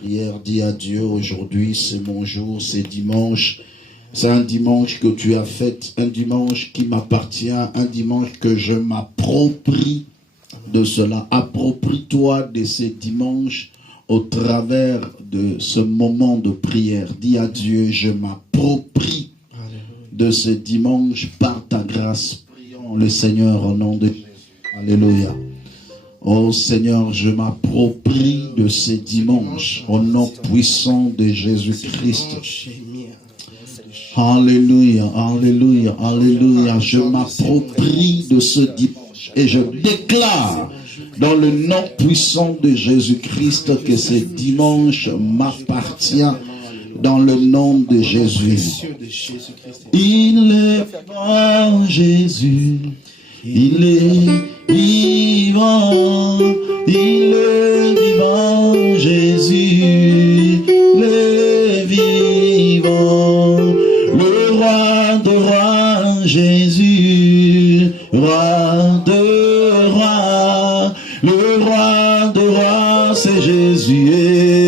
Prière, dis à Dieu, aujourd'hui c'est mon jour, c'est dimanche. C'est un dimanche que tu as fait, un dimanche qui m'appartient, un dimanche que je m'approprie de cela. Approprie-toi de ces dimanches au travers de ce moment de prière. Dis à Dieu, je m'approprie de ce dimanche par ta grâce. Prions le Seigneur au nom de Jésus. Alléluia. Oh Seigneur, je m'approprie de ces dimanches au nom puissant de Jésus-Christ. Alléluia, alléluia, alléluia. Je m'approprie de ce dimanche et je déclare dans le nom puissant de Jésus-Christ que ce dimanche m'appartient dans le nom de Jésus. Il est vivant, Jésus. Il est vivant, il est vivant, Jésus, il est vivant, le roi de rois, Jésus, roi de rois, le roi de rois, c'est Jésus.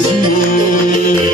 Jésus.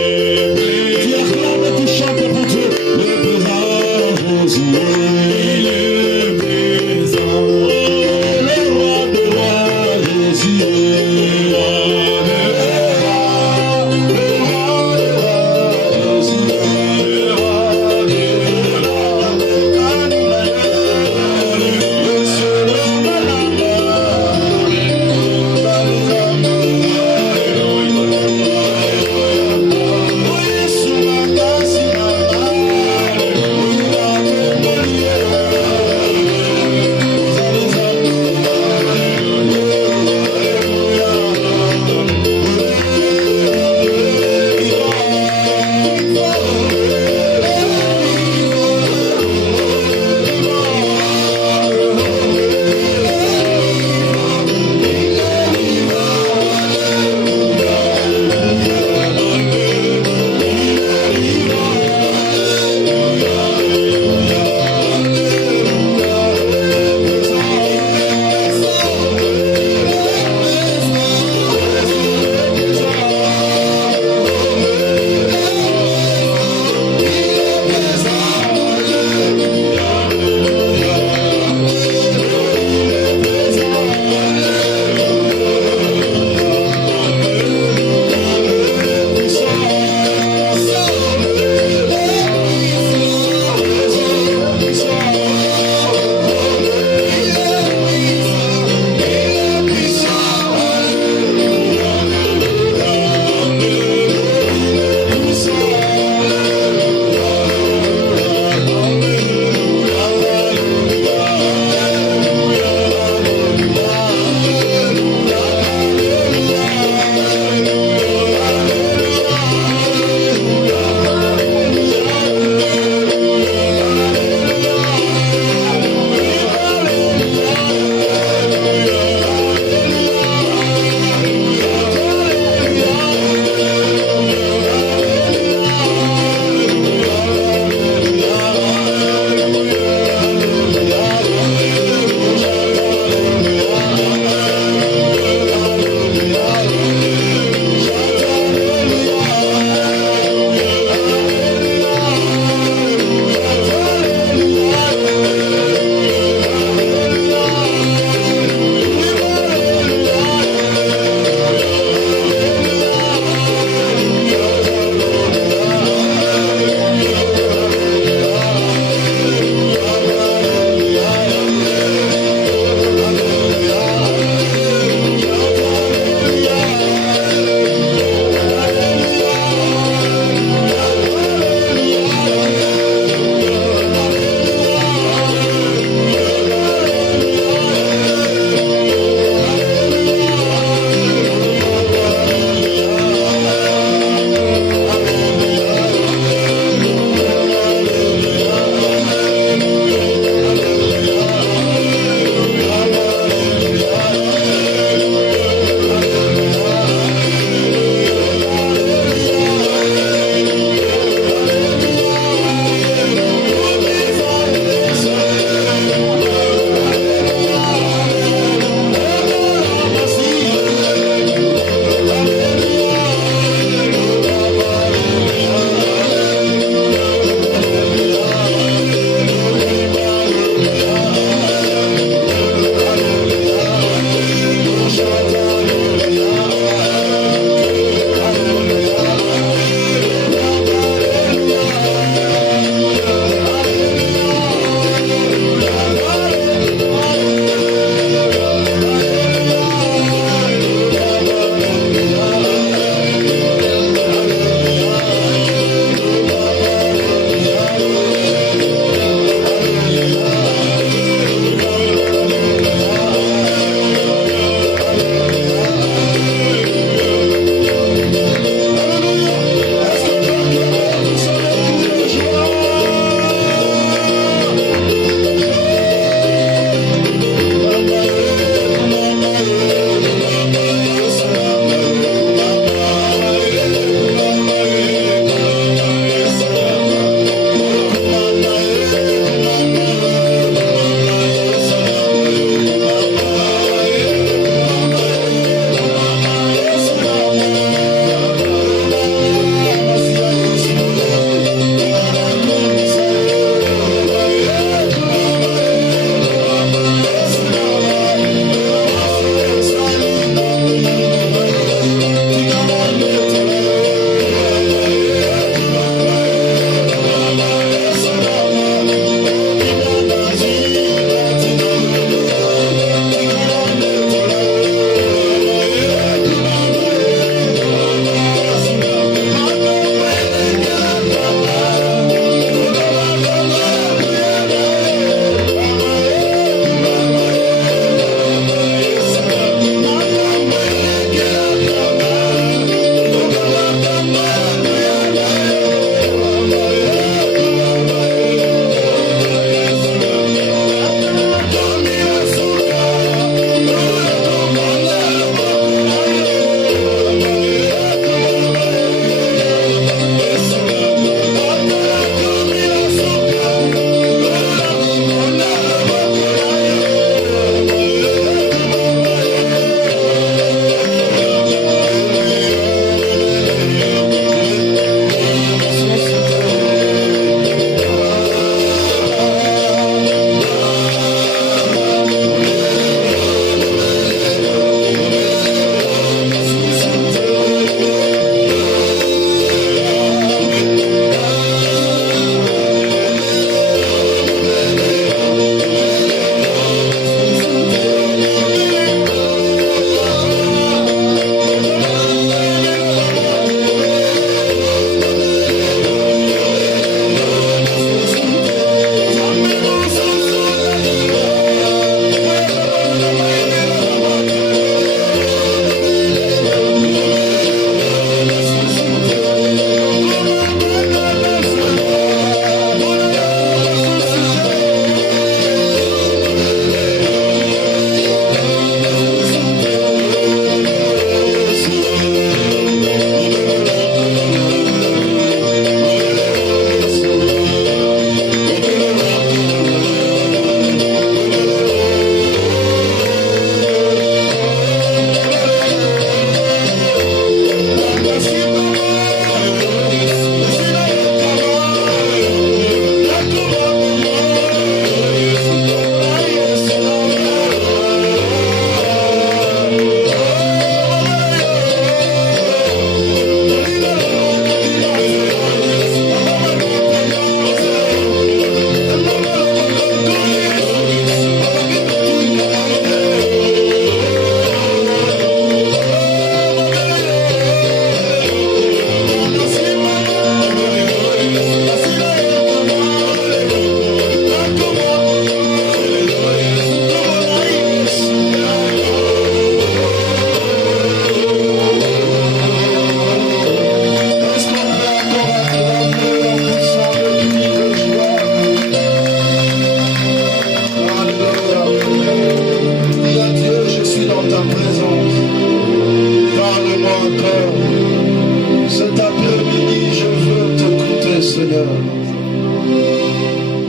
Seigneur.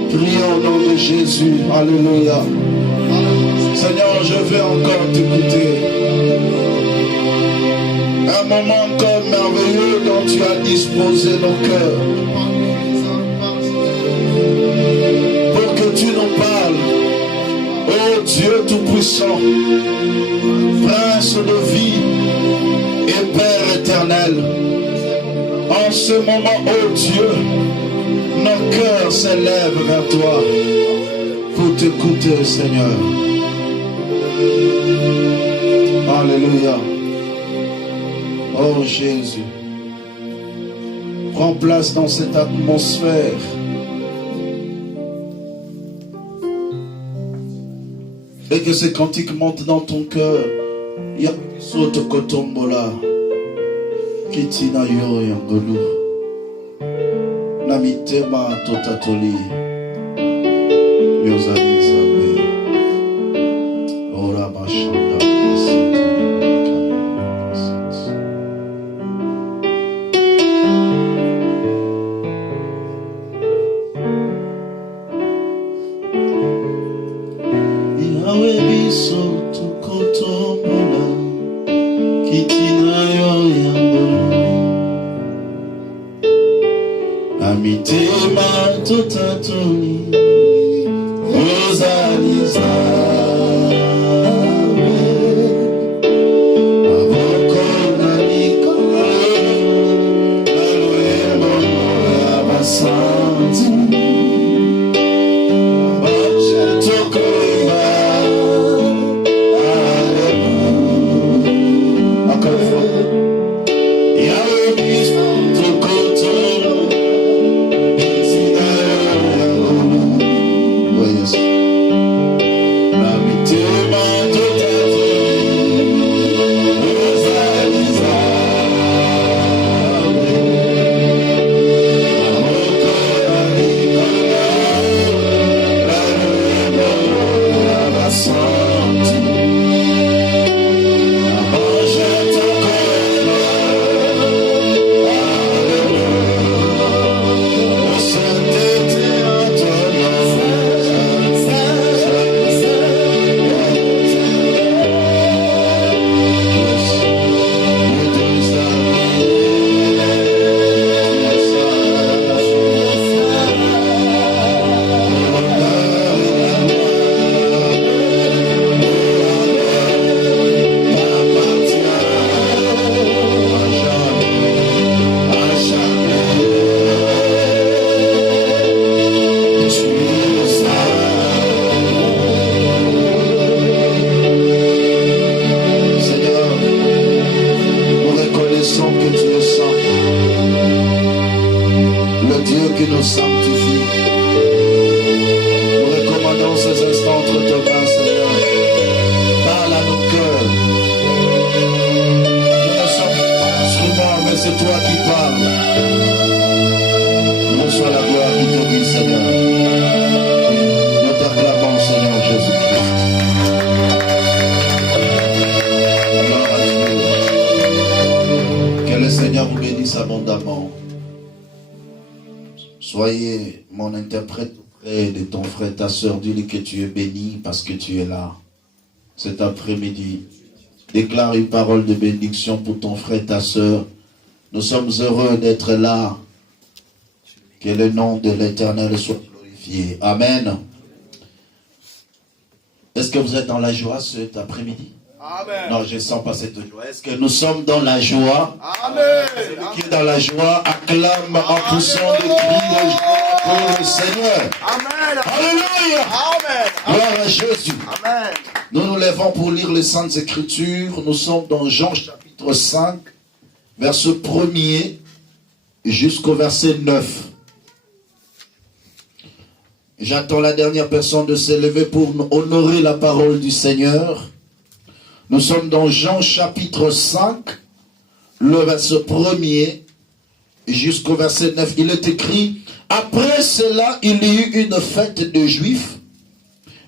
Prions au nom de Jésus. Alléluia. Seigneur, je veux encore t'écouter. Un moment encore merveilleux dont tu as disposé nos cœurs. Pour que tu nous parles. Oh Dieu Tout-Puissant, Prince de vie et Père éternel. En ce moment, oh Dieu, nos cœurs s'élèvent vers toi pour t'écouter, Seigneur. Alléluia. Oh Jésus, prends place dans cette atmosphère. Et que ces cantiques montent dans ton cœur. Yasoto kotombola. Kitina yo yangolu. Namitema totatoli. Yozani zabe. Ora bashanda. Abondamment. Soyez mon interprète auprès de ton frère, ta soeur. Dis-lui que tu es béni parce que tu es là. Cet après-midi, déclare une parole de bénédiction pour ton frère, ta soeur. Nous sommes heureux d'être là. Que le nom de l'Éternel soit glorifié. Amen. Est-ce que vous êtes dans la joie cet après-midi? Amen. Non, je ne sens pas cette joie. Est-ce que nous sommes dans la joie? Amen. Celui qui est dans la joie acclame en poussant des cris de joie pour le Seigneur. Amen. Alléluia. Amen. Gloire à Jésus. Amen. Nous nous lèvons pour lire les Saintes Écritures. Nous sommes dans Jean chapitre 5, verset 1er jusqu'au verset 9. J'attends la dernière personne de s'élever pour honorer la parole du Seigneur. Nous sommes dans Jean chapitre 5, le verset 1er jusqu'au verset 9. Il est écrit: après cela, il y eut une fête de Juifs,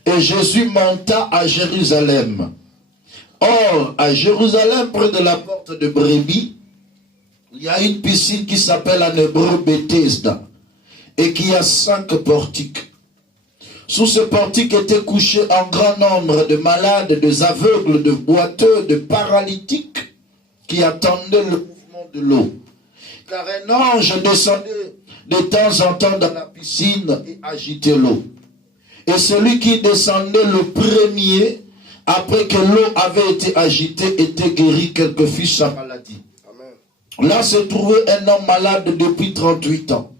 et Jésus monta à Jérusalem. Or, à Jérusalem, près de la porte de Brebis, il y a une piscine qui s'appelle en hébreu Bethesda, et qui a 5 portiques. Sous ce portique étaient couchés un grand nombre de malades, de aveugles, de boiteux, de paralytiques qui attendaient le mouvement de l'eau. Car un ange descendait de temps en temps dans la piscine et agitait l'eau. Et celui qui descendait le premier, après que l'eau avait été agitée, était guéri quelque fût sa maladie. Amen. Là se trouvait un homme malade depuis 38 ans.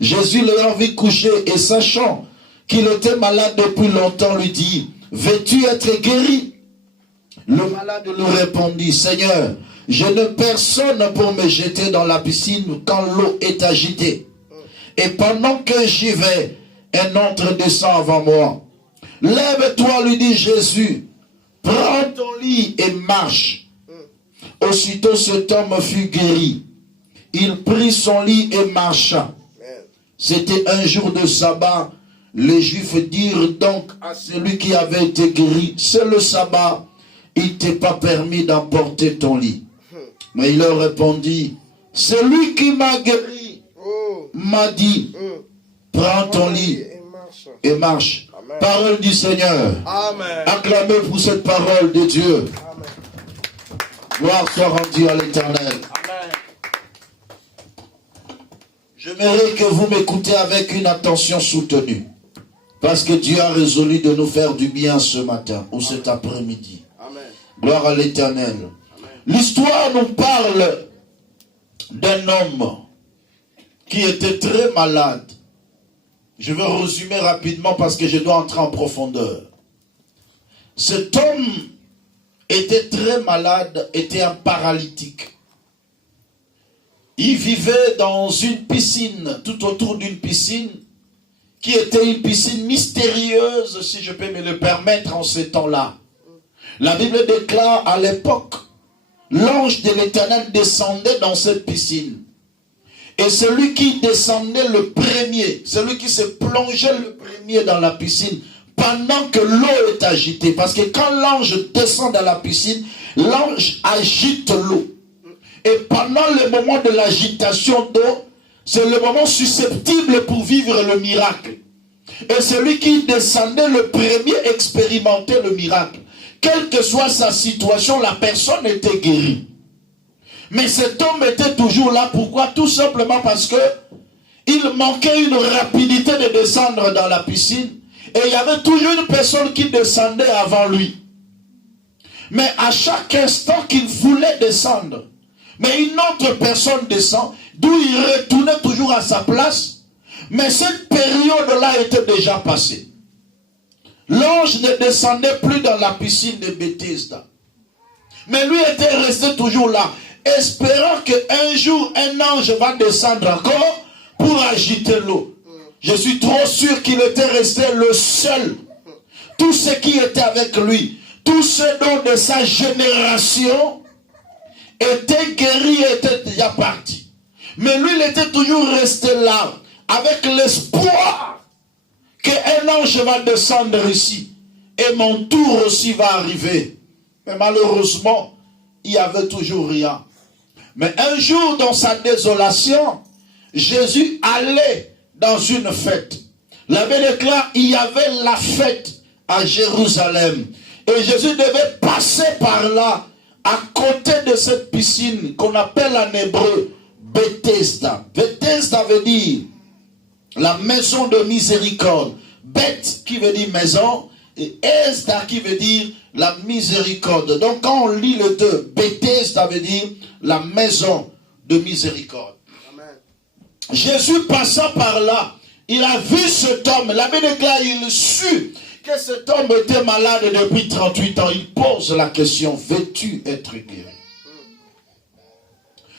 Jésus l'ayant vu coucher et sachant qu'il était malade depuis longtemps, lui dit, veux-tu être guéri? Le malade lui répondit, Seigneur, je n'ai personne pour me jeter dans la piscine quand l'eau est agitée. Et pendant que j'y vais, un autre descend avant moi. Lève-toi, lui dit Jésus, prends ton lit et marche. Aussitôt cet homme fut guéri. Il prit son lit et marcha. C'était un jour de sabbat. Les Juifs dirent donc à celui qui avait été guéri, c'est le sabbat, il t'est pas permis d'emporter ton lit. Mais il leur répondit, celui qui m'a guéri m'a dit, prends ton lit et marche. Amen. Parole du Seigneur. Amen. Acclamez pour cette parole de Dieu. Amen. Gloire soit rendue à l'Éternel. J'aimerais que vous m'écoutez avec une attention soutenue. Parce que Dieu a résolu de nous faire du bien ce matin ou cet après-midi. Gloire à l'Éternel. L'histoire nous parle d'un homme qui était très malade. Je vais résumer rapidement parce que je dois entrer en profondeur. Cet homme était très malade, était un paralytique. Il vivait dans une piscine, tout autour d'une piscine, qui était une piscine mystérieuse, si je peux me le permettre en ces temps-là. La Bible déclare à l'époque, l'ange de l'Éternel descendait dans cette piscine. Et celui qui descendait le premier, celui qui se plongeait le premier dans la piscine, pendant que l'eau est agitée, parce que quand l'ange descend dans la piscine, l'ange agite l'eau. Et pendant le moment de l'agitation d'eau, c'est le moment susceptible pour vivre le miracle. Et celui qui descendait le premier expérimentait le miracle. Quelle que soit sa situation, la personne était guérie. Mais cet homme était toujours là. Pourquoi? Tout simplement parce que il manquait une rapidité de descendre dans la piscine. Et il y avait toujours une personne qui descendait avant lui. Mais à chaque instant qu'il voulait descendre, mais une autre personne descend, d'où il retournait toujours à sa place. Mais cette période-là était déjà passée. L'ange ne descendait plus dans la piscine de Bethesda. Mais lui était resté toujours là, espérant qu'un jour, un ange va descendre encore pour agiter l'eau. Je suis trop sûr qu'il était resté le seul. Tous ceux qui étaient avec lui, tous ceux dont de sa génération étaient guéris et étaient déjà partis. Mais lui, il était toujours resté là, avec l'espoir qu'un ange va descendre ici. Et mon tour aussi va arriver. Mais malheureusement, il n'y avait toujours rien. Mais un jour, dans sa désolation, Jésus allait dans une fête. La Bible déclare, il y avait la fête à Jérusalem. Et Jésus devait passer par là, à côté de cette piscine qu'on appelle en hébreu Bethesda. Bethesda veut dire la maison de miséricorde. Beth qui veut dire maison et Esda qui veut dire la miséricorde. Donc quand on lit le deux, Bethesda veut dire la maison de miséricorde. Amen. Jésus passant par là, il a vu cet homme. La Bible déclare, il sut que cet homme était malade depuis 38 ans. Il pose la question, veux-tu être guéri?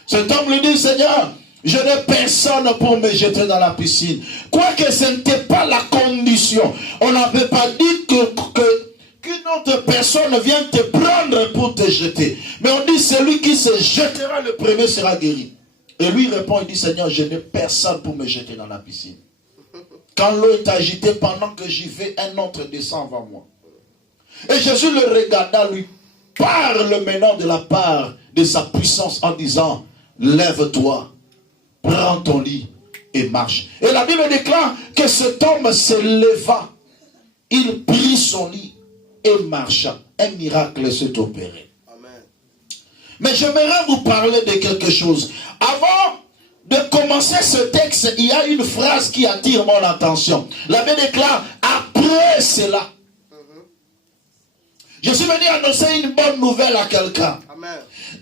Cet homme lui dit, Seigneur, je n'ai personne pour me jeter dans la piscine. Quoique ce n'était pas la condition. On n'avait pas dit qu'une autre personne vienne te prendre pour te jeter. Mais on dit, celui qui se jettera le premier sera guéri. Et lui répond, il dit, Seigneur, je n'ai personne pour me jeter dans la piscine. Quand l'eau est agitée, pendant que j'y vais, un autre descend avant moi. Et Jésus le regarda, lui parle maintenant de la part de sa puissance en disant, lève-toi, prends ton lit et marche. Et la Bible déclare que cet homme se leva, il prit son lit et marcha. Un miracle s'est opéré. Amen. Mais j'aimerais vous parler de quelque chose. Avant de commencer ce texte, il y a une phrase qui attire mon attention. La Bible déclare, après cela. Je suis venu annoncer une bonne nouvelle à quelqu'un.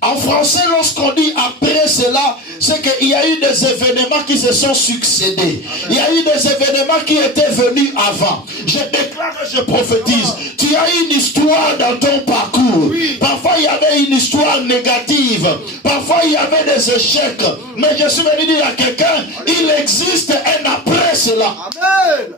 En français, lorsqu'on dit après cela, c'est qu'il y a eu des événements qui se sont succédés. Il y a eu des événements qui étaient venus avant. Je déclare et je prophétise. Tu as une histoire dans ton parcours. Parfois, il y avait une histoire négative. Parfois, il y avait des échecs. Mais je suis venu dire à quelqu'un, il existe un après cela.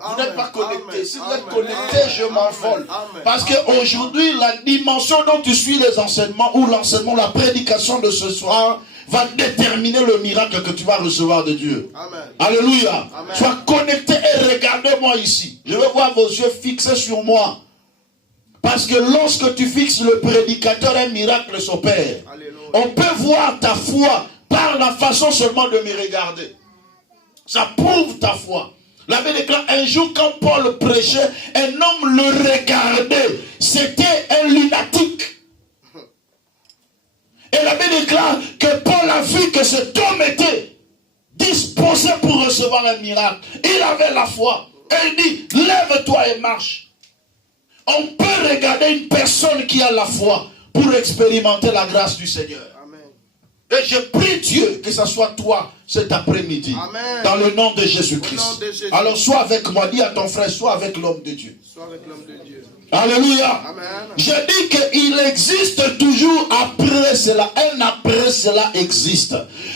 Vous n'êtes pas connecté. Si vous êtes connecté, je m'envole. Parce qu'aujourd'hui, la dimension dont tu suis les enseignements ou l'enseignement, la prédication de ce soir va déterminer le miracle que tu vas recevoir de Dieu. Amen. Alléluia. Amen. Sois connecté et regardez-moi ici. Je veux voir vos yeux fixés sur moi. Parce que lorsque tu fixes le prédicateur, un miracle s'opère. On peut voir ta foi par la façon seulement de me regarder. Ça prouve ta foi. La Bible déclare, un jour quand Paul prêchait, un homme le regardait. C'était un lunatique. Et la Bible déclare que Paul a vu que cet homme était disposé pour recevoir un miracle. Il avait la foi. Et il dit, lève-toi et marche. On peut regarder une personne qui a la foi pour expérimenter la grâce du Seigneur. Amen. Et je prie Dieu que ce soit toi cet après-midi. Dans le nom de Jésus-Christ. Alors sois avec moi, dis à ton frère, sois avec l'homme de Dieu. Sois avec l'homme de Dieu. Alléluia. Amen. Je dis qu'il existe toujours après cela. Un après cela existe.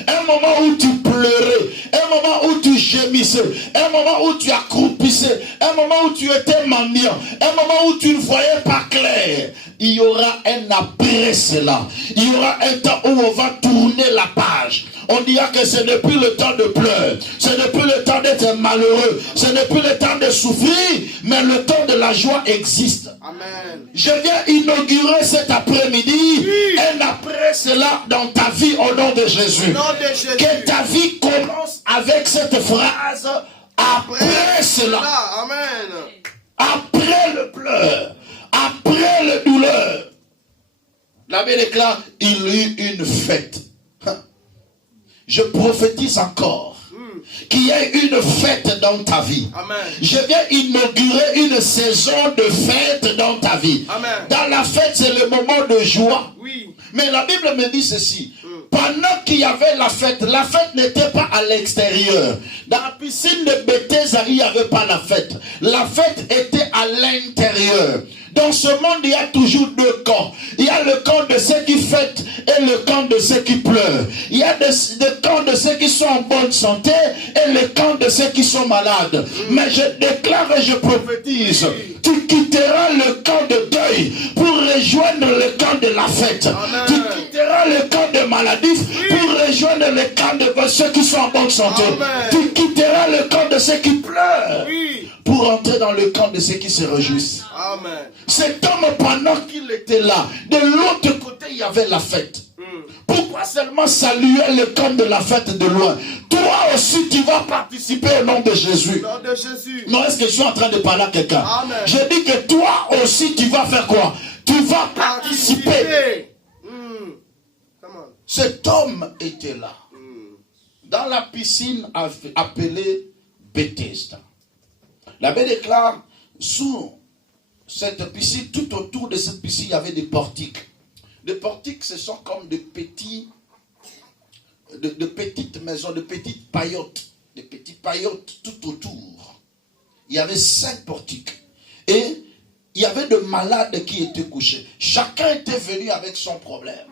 Un moment où tu pleurais. Un moment où tu gémissais. Un moment où tu accroupissais. Un moment où tu étais mendiant. Un moment où tu ne voyais pas clair. Il y aura un après cela. Il y aura un temps où on va tourner la page. On dira que ce n'est plus le temps de pleurer. Ce n'est plus le temps d'être malheureux. Ce n'est plus le temps de souffrir. Mais le temps de la joie existe. Amen. Je viens inaugurer cet après-midi. Un après cela dans ta vie au nom de Jésus. Que ta vie commence avec cette phrase. Après cela. Amen. Après le pleur. Après le douleur. La Bible déclare, il y eut une fête. Je prophétise encore qu'il y ait une fête dans ta vie. Amen. Je viens inaugurer une saison de fête dans ta vie. Amen. Dans la fête, c'est le moment de joie. Oui. Mais la Bible me dit ceci. Pendant qu'il y avait la fête n'était pas à l'extérieur. Dans la piscine de Bethesda, il n'y avait pas la fête. La fête était à l'intérieur. Dans ce monde, il y a toujours deux camps. Il y a le camp de ceux qui fêtent et le camp de ceux qui pleurent. Il y a le camp de ceux qui sont en bonne santé et le camp de ceux qui sont malades. Mais je déclare et je prophétise, tu quitteras le camp de deuil pour rejoindre le camp de la fête. Amen. Tu quitteras le camp de maladif pour rejoindre le camp de ceux qui sont en bonne santé. Amen. Tu quitteras le camp de ceux qui pleurent pour entrer dans le camp de ceux qui se réjouissent. Amen. Cet homme, pendant qu'il était là, de l'autre côté, il y avait la fête. Pourquoi seulement saluer le camp de la fête de loin? Toi aussi, tu vas participer au nom de Jésus. Nom de Jésus. Non, est-ce que je suis en train de parler à quelqu'un? Je dis que toi aussi, tu vas faire quoi? Tu vas participer. Cet homme était là. Dans la piscine appelée Bethesda. La Bible déclare, sous cette piscine, tout autour de cette piscine, il y avait des portiques. Les portiques, ce sont comme de petites maisons, de petites paillotes. Des petites paillotes tout autour. Il y avait 5 portiques. Et il y avait de malades qui étaient couchés. Chacun était venu avec son problème.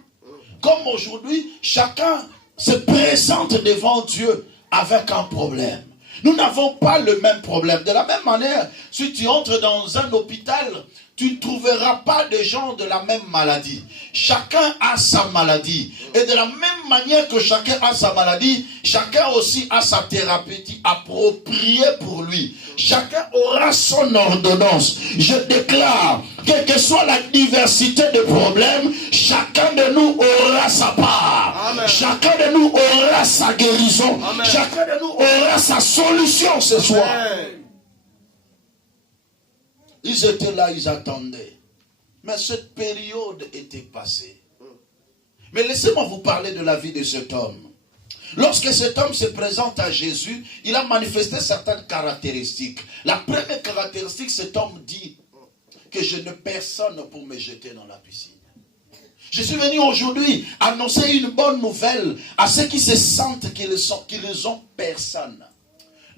Comme aujourd'hui, chacun se présente devant Dieu avec un problème. Nous n'avons pas le même problème. De la même manière, si tu entres dans un hôpital, tu ne trouveras pas de gens de la même maladie. Chacun a sa maladie. Et de la même manière que chacun a sa maladie, chacun aussi a sa thérapeutique appropriée pour lui. Chacun aura son ordonnance. Je déclare, quelle que soit la diversité de problèmes, chacun de nous aura sa part. Amen. Chacun de nous aura sa guérison. Amen. Chacun de nous aura sa solution ce soir. Amen. Ils étaient là, ils attendaient. Mais cette période était passée. Mais laissez-moi vous parler de la vie de cet homme. Lorsque cet homme se présente à Jésus, il a manifesté certaines caractéristiques. La première caractéristique, cet homme dit que je n'ai personne pour me jeter dans la piscine. Je suis venu aujourd'hui annoncer une bonne nouvelle à ceux qui se sentent qu'ils ont personne.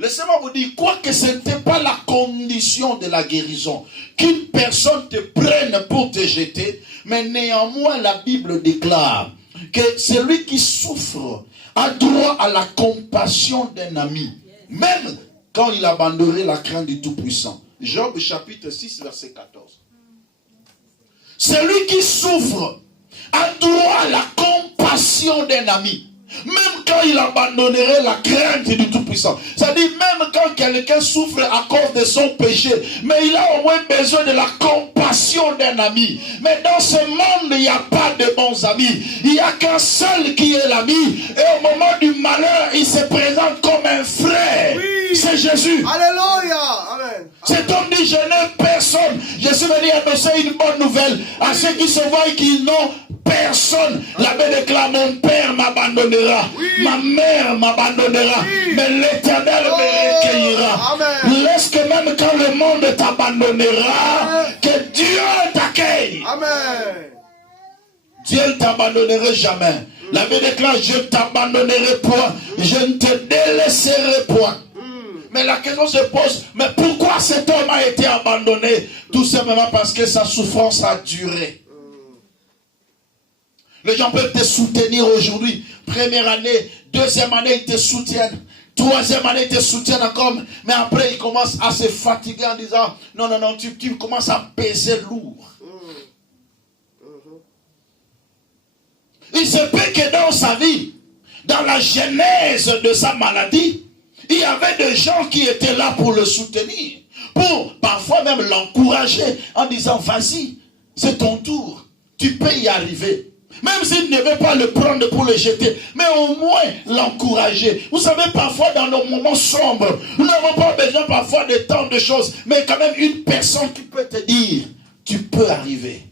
Laissez-moi vous dire, quoique ce n'était pas la condition de la guérison, qu'une personne te prenne pour te jeter, mais néanmoins la Bible déclare que celui qui souffre a droit à la compassion d'un ami, même quand il abandonnerait la crainte du Tout-Puissant. Job chapitre 6, verset 14. Celui qui souffre a droit à la compassion d'un ami. Même quand il abandonnerait la crainte du Tout-Puissant. C'est-à-dire même quand quelqu'un souffre à cause de son péché, mais il a au moins besoin de la compassion d'un ami. Mais dans ce monde, il n'y a pas de bons amis. Il n'y a qu'un seul qui est l'ami. Et au moment du malheur, il se présente comme un frère. Oui. C'est Jésus. Alléluia. Amen. Cet homme dit, je n'ai personne. Je suis venu annoncer une bonne nouvelle à ceux qui se voient et qui n'ont personne. L'abbé déclare, mon père m'abandonnera, oui. Ma mère m'abandonnera, oui. Mais l'Éternel me recueillera. Amen. Laisse que même quand le monde t'abandonnera, que Dieu t'accueille. Amen. Dieu ne t'abandonnera jamais. L'abbé déclare, je ne t'abandonnerai point, je ne te délaisserai point. Mais la question se pose, mais pourquoi cet homme a été abandonné? Tout simplement parce que sa souffrance a duré. Les gens peuvent te soutenir aujourd'hui. Première année, deuxième année, ils te soutiennent. Troisième année, ils te soutiennent encore. Mais après, ils commencent à se fatiguer en disant, non, tu commences à peser lourd. Il se peut que dans sa vie, dans la genèse de sa maladie, il y avait des gens qui étaient là pour le soutenir. Pour parfois même l'encourager en disant, vas-y, c'est ton tour. Tu peux y arriver. Même s'il ne veut pas le prendre pour le jeter, mais au moins l'encourager. Vous savez, parfois dans nos moments sombres, nous n'avons pas besoin parfois de tant de choses, mais quand même une personne qui peut te dire, tu peux arriver.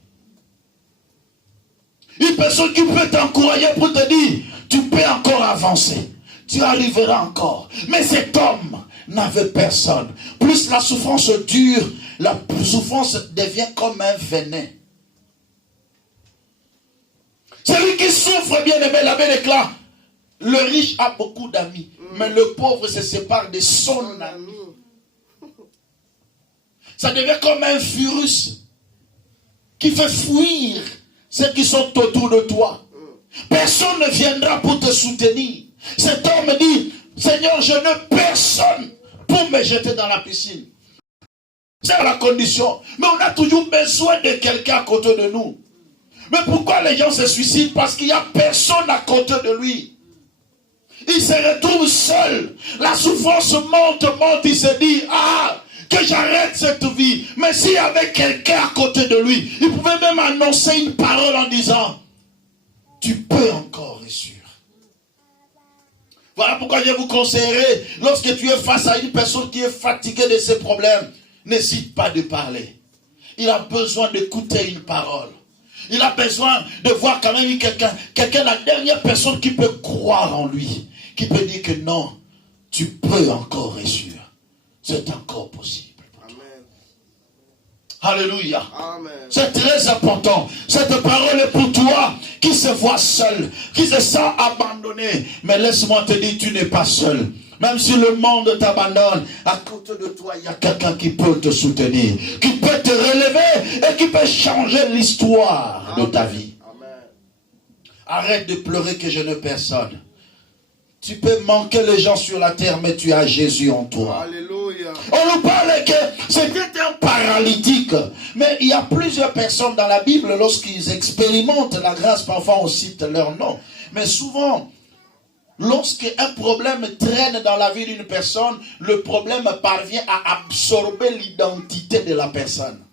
Une personne qui peut t'encourager pour te dire, tu peux encore avancer. Tu arriveras encore. Mais cet homme n'avait personne. Plus la souffrance dure, la souffrance devient comme un venin. Celui qui souffre, bien aimé, l'abbé déclare, le riche a beaucoup d'amis, mais le pauvre se sépare de son ami. Ça devient comme un virus qui fait fuir ceux qui sont autour de toi. Personne ne viendra pour te soutenir. Cet homme dit, Seigneur, je n'ai personne pour me jeter dans la piscine. C'est la condition. Mais on a toujours besoin de quelqu'un à côté de nous. Mais pourquoi les gens se suicident? Parce qu'il n'y a personne à côté de lui. Il se retrouve seul. La souffrance monte, il se dit, que j'arrête cette vie. Mais s'il y avait quelqu'un à côté de lui, il pouvait même annoncer une parole en disant, tu peux encore réussir. Voilà pourquoi je vous conseillerais, lorsque tu es face à une personne qui est fatiguée de ses problèmes, n'hésite pas de parler. Il a besoin d'écouter une parole. Il a besoin de voir quand même quelqu'un, la dernière personne qui peut croire en lui, qui peut dire que non, tu peux encore réussir. C'est encore possible. Alléluia. Amen. C'est très important. Cette parole est pour toi qui se voit seul, qui se sent abandonné. Mais laisse-moi te dire, tu n'es pas seul. Même si le monde t'abandonne, à côté de toi, il y a quelqu'un qui peut te soutenir, qui peut te relever et qui peut changer l'histoire de ta vie. Amen. Arrête de pleurer que je n'ai personne. Tu peux manquer les gens sur la terre, mais tu as Jésus en toi. Alléluia. On nous parle que C'était un paralytique. Mais il y a plusieurs personnes dans la Bible, lorsqu'ils expérimentent la grâce, parfois on cite leur nom. Mais souvent, lorsqu'un problème traîne dans la vie d'une personne, le problème parvient à absorber l'identité de la personne.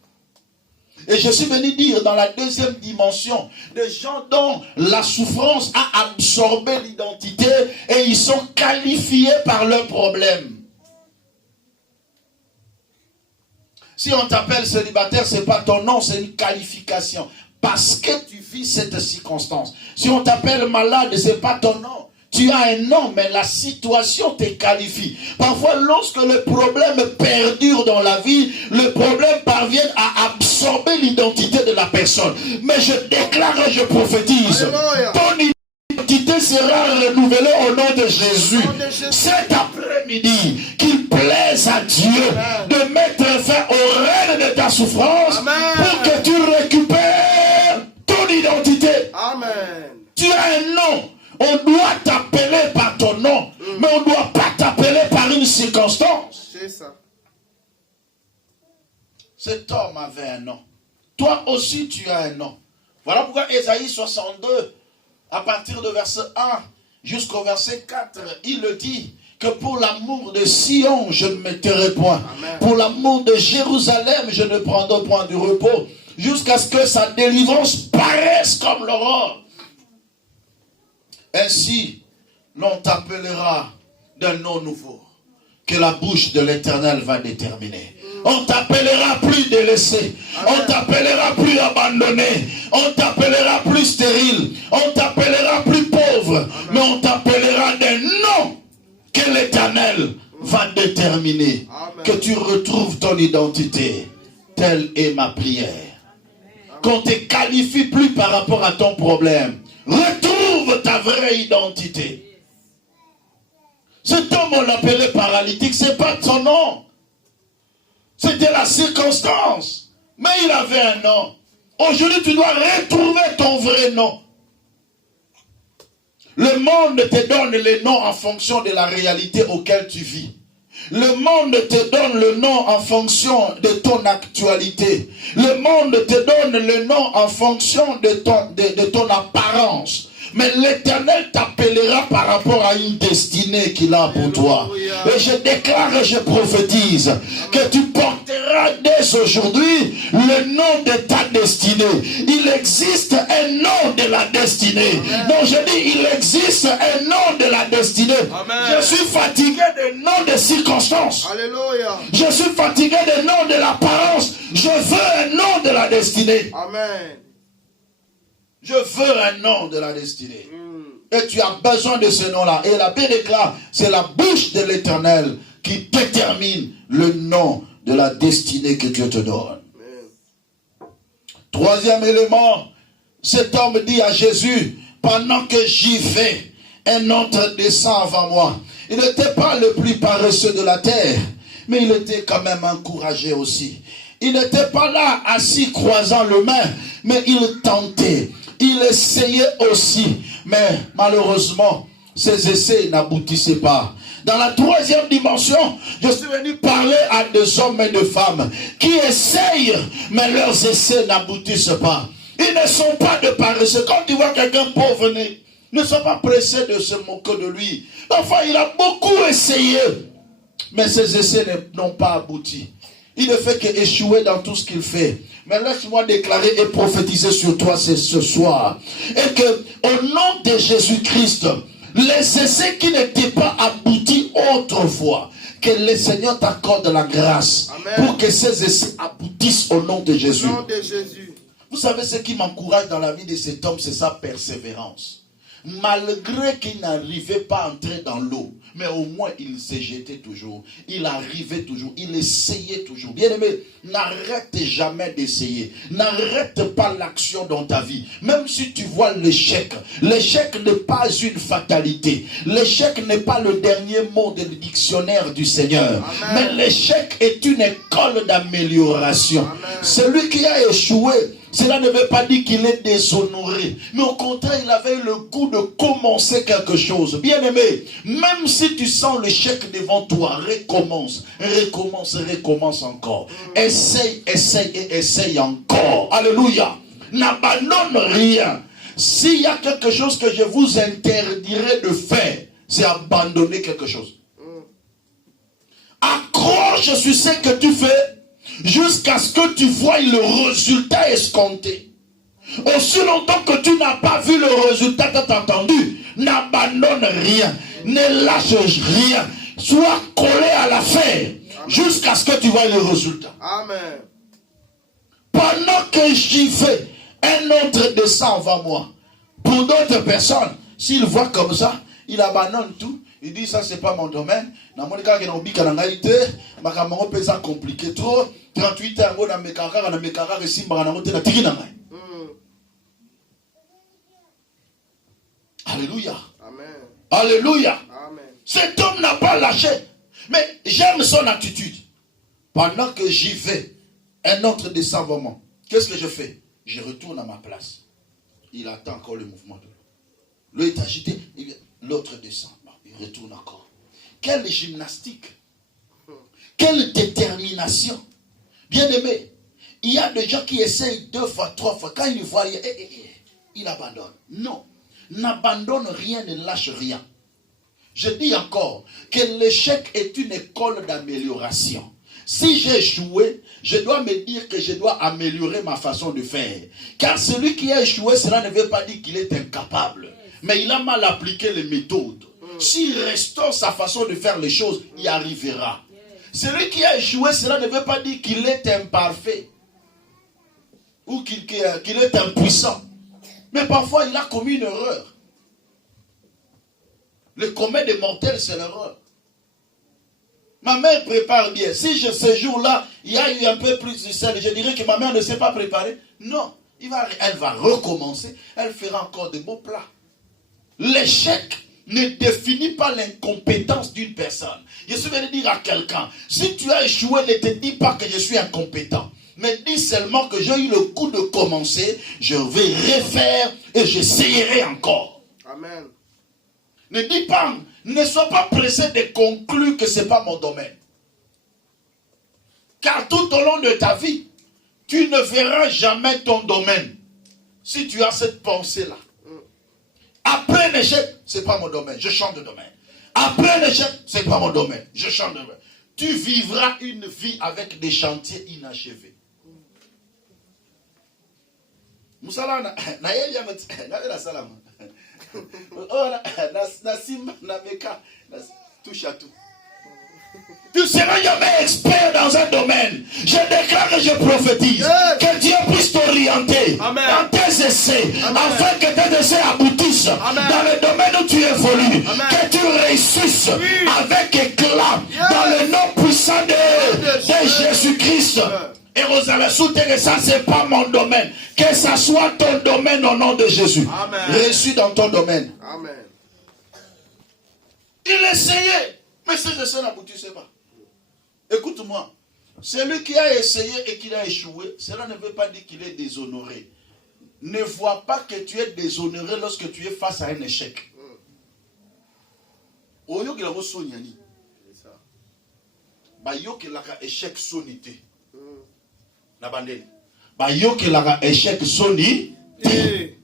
Et je suis venu dire dans la deuxième dimension, des gens dont la souffrance a absorbé l'identité et ils sont qualifiés par leurs problèmes. Si on t'appelle célibataire, ce n'est pas ton nom, c'est une qualification. Parce que tu vis cette circonstance. Si on t'appelle malade, ce n'est pas ton nom. Tu as un nom, mais la situation te qualifie. Parfois, lorsque le problème perdure dans la vie, le problème parvient à absorber l'identité de la personne. Mais je déclare et je prophétise. Alléluia. Ton identité sera renouvelée au nom de Jésus. Cet après-midi, qu'il plaise à Dieu de mettre fin au règne de ta souffrance. Amen. Pour que tu récupères ton identité. Amen. Tu as un nom. On doit t'appeler par ton nom, mais on ne doit pas t'appeler par une circonstance. C'est ça. Cet homme avait un nom. Toi aussi, tu as un nom. Voilà pourquoi Ésaïe 62, à partir de verset 1 jusqu'au verset 4, il le dit que pour l'amour de Sion, je ne me tairai point. Amen. Pour l'amour de Jérusalem, je ne prendrai point du repos, jusqu'à ce que sa délivrance paraisse comme l'aurore. Ainsi, l'on t'appellera d'un nom nouveau, que la bouche de l'Éternel va déterminer. On t'appellera plus délaissé, on t'appellera plus abandonné, on t'appellera plus stérile, on t'appellera plus pauvre, mais on t'appellera d'un nom que l'Éternel va déterminer. Que tu retrouves ton identité. Telle est ma prière. Qu'on ne te qualifie plus par rapport à ton problème. Retrouve ta vraie identité. Cet homme, on l'appelait paralytique, ce n'est pas son nom. C'était la circonstance. Mais il avait un nom. Aujourd'hui, tu dois retrouver ton vrai nom. Le monde te donne les noms en fonction de la réalité auquel tu vis. Le monde te donne le nom en fonction de ton actualité. Le monde te donne le nom en fonction de ton apparence. Mais l'Éternel t'appellera par rapport à une destinée qu'il a pour toi. Et je déclare et je prophétise que tu porteras dès aujourd'hui le nom de ta destinée. Il existe un nom de la destinée. Donc je dis, il existe un nom de la destinée. Amen. Je suis fatigué des noms de circonstances. Alléluia. Je suis fatigué des noms de l'apparence. Je veux un nom de la destinée. Amen. Je veux un nom de la destinée. Et tu as besoin de ce nom-là. Et la Bible déclare, c'est la bouche de l'Éternel qui détermine le nom de la destinée que Dieu te donne. Troisième élément, cet homme dit à Jésus, pendant que j'y vais, un autre descend avant moi. Il n'était pas le plus paresseux de la terre, mais il était quand même encouragé aussi. Il n'était pas là assis croisant les mains, mais il tentait. Il essayait aussi, mais malheureusement, ses essais n'aboutissaient pas. Dans la troisième dimension, je suis venu parler à des hommes et des femmes qui essayent, mais leurs essais n'aboutissent pas. Ils ne sont pas de paresseux. Quand tu vois quelqu'un pauvre, ne sois pas pressé de se moquer de lui. Parfois, il a beaucoup essayé, mais ses essais n'ont pas abouti. Il ne fait qu'échouer dans tout ce qu'il fait. Mais laisse-moi déclarer et prophétiser sur toi ce soir. Et que, au nom de Jésus-Christ, les essais qui n'étaient pas aboutis autrefois, que le Seigneur t'accorde la grâce. Amen. Pour que ces essais aboutissent au nom de Jésus. Au nom de Jésus. Vous savez ce qui m'encourage dans la vie de cet homme, c'est sa persévérance. Malgré qu'il n'arrivait pas à entrer dans l'eau, mais au moins il s'est jeté toujours. Il arrivait toujours, il essayait toujours. Bien-aimé, n'arrête jamais d'essayer. N'arrête pas l'action dans ta vie. Même si tu vois l'échec, l'échec n'est pas une fatalité. L'échec n'est pas le dernier mot du dictionnaire du Seigneur. Amen. Mais l'échec est une école d'amélioration. Celui qui a échoué, cela ne veut pas dire qu'il est déshonoré. Mais au contraire, il avait le goût de commencer quelque chose. Bien aimé, même si tu sens l'échec devant toi, recommence, recommence, recommence encore. Essaye, essaye et essaye encore. Alléluia. N'abandonne rien. S'il y a quelque chose que je vous interdirais de faire, c'est abandonner quelque chose. Accroche sur ce que tu fais jusqu'à ce que tu vois le résultat escompté. Aussi longtemps que tu n'as pas vu le résultat, tu as entendu, n'abandonne rien, ne lâche rien, sois collé à l'affaire jusqu'à ce que tu vois le résultat. Amen. Pendant que j'y vais, un autre descend avant moi. Pour d'autres personnes, s'il voit comme ça, il abandonne tout. Il dit, ça c'est pas mon domaine. Dans mon cas, il y a un ngalité, ma camarade peut ça compliqué trop. 38 ans, on a mes caractères, on a mes caractères, ici, on a monté la tigina. Alléluia. Amen. Alléluia. Amen. Cet homme n'a pas lâché. Mais j'aime son attitude. Pendant que j'y vais, un autre descend avant moi. Qu'est-ce que je fais? Je retourne à ma place. Il attend encore le mouvement de l'eau. L'eau est agitée, l'autre descend. Il retourne encore. Quelle gymnastique. Quelle détermination. Bien aimé, il y a des gens qui essayent 2 fois, 3 fois. Quand ils voient, il abandonne. Non. N'abandonne rien, ne lâche rien. Je dis encore que l'échec est une école d'amélioration. Si j'ai échoué, je dois me dire que je dois améliorer ma façon de faire. Car celui qui a échoué, cela ne veut pas dire qu'il est incapable. Mais il a mal appliqué les méthodes. S'il restaure sa façon de faire les choses, il y arrivera. Celui qui a échoué, cela ne veut pas dire qu'il est imparfait. Ou qu'il est impuissant. Mais parfois, il a commis une erreur. Le commun des mortels, c'est l'erreur. Ma mère prépare bien. Si ce jour-là, il y a eu un peu plus de sel, je dirais que ma mère ne s'est pas préparée. Non. Elle va recommencer. Elle fera encore de beaux plats. L'échec ne définit pas l'incompétence d'une personne. Je suis venu dire à quelqu'un, si tu as échoué, ne te dis pas que je suis incompétent. Mais dis seulement que j'ai eu le coup de commencer, je vais refaire et j'essayerai encore. Amen. Ne dis pas, ne sois pas pressé de conclure que ce n'est pas mon domaine. Car tout au long de ta vie, tu ne verras jamais ton domaine. Si tu as cette pensée-là. Après un échec, ce n'est pas mon domaine, je change de domaine. Après un échec, ce n'est pas mon domaine, je change de domaine. Tu vivras une vie avec des chantiers inachevés. Moussala na yeli na la salama. Oh na simba na meka touche à tout. Tu ne seras jamais expert dans un domaine. Je déclare que je prophétise. Que Dieu puisse t'orienter dans tes essais. Afin que tes essais aboutissent dans le domaine où tu évolues. Que tu réussisses avec éclat dans le nom puissant de Jésus-Christ. Et Rosalie, soutenez ça, ce n'est pas mon domaine. Que ça soit ton domaine au nom de Jésus. Reçu dans ton domaine. Amen. Il essayait. Mais ces essais n'aboutissaient pas. Écoute-moi. Celui qui a essayé et qui a échoué, cela ne veut pas dire qu'il est déshonoré. Ne vois pas que tu es déshonoré lorsque tu es face à un échec. Oyo ki la sonyani. C'est ça. Ba yo ki la échec sonité. Na bandeli. Ba yo ki la échec sonité.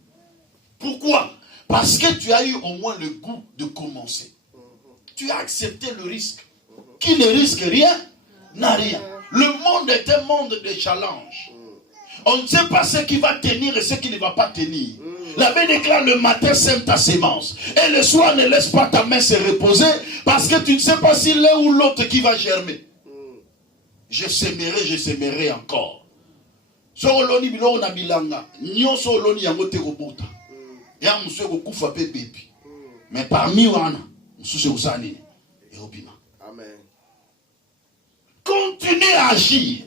Pourquoi? Parce que tu as eu au moins le goût de commencer. Tu as accepté le risque. Qui ne risque rien n'a rien. Le monde est un monde de challenge. On ne sait pas ce qui va tenir et ce qui ne va pas tenir. La Bible déclare le matin sème ta sémence. Et le soir ne laisse pas ta main se reposer parce que tu ne sais pas si l'un ou l'autre qui va germer. Je sèmerai encore. So loni bilo na bilanga. Nyonso loni yango te kobota. Ya muso kokufa pe bebi. Mais parmi wana, muso usani et obima. Amen. Continue à agir.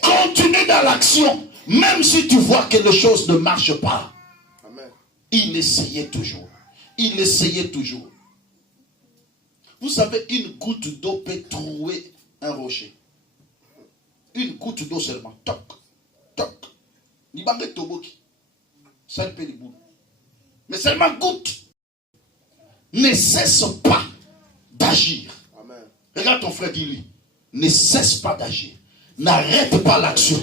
Continue dans l'action. Même si tu vois que les choses ne marchent pas. Amen. Il essayait toujours. Il essayait toujours. Vous savez, une goutte d'eau peut trouer un rocher. Une goutte d'eau seulement. Toc, toc, Mais seulement goûte. Ne cesse pas d'agir. Regarde ton frère, dis-lui. Ne cesse pas d'agir. N'arrête pas l'action.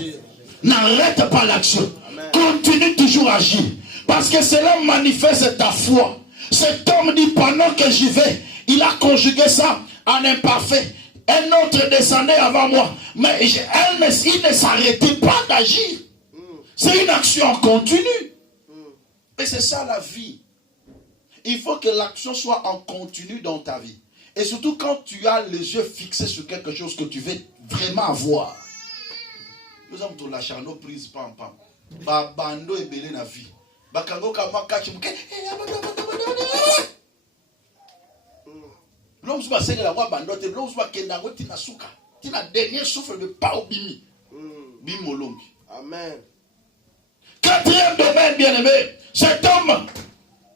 N'arrête pas l'action. Continue toujours à agir. Parce que cela manifeste ta foi. Cet homme dit pendant que j'y vais, il a conjugué ça en imparfait. Un autre descendait avant moi. Mais il ne s'arrêtait pas d'agir. C'est une action continue. Et c'est ça la vie. Il faut que l'action soit en continu dans ta vie. Et surtout quand tu as les yeux fixés sur quelque chose que tu veux vraiment avoir. Nous avons tout la charno prise pam pam. Bando et belé na vie. Bakango kama kachi mke. L'homme soit seigneur la voix bandote. L'homme soit kendango tina suka. Tina dernier souffle de pas au bimi. Bimolombi. Amen. Quatrième domaine, bien-aimé. Cet homme,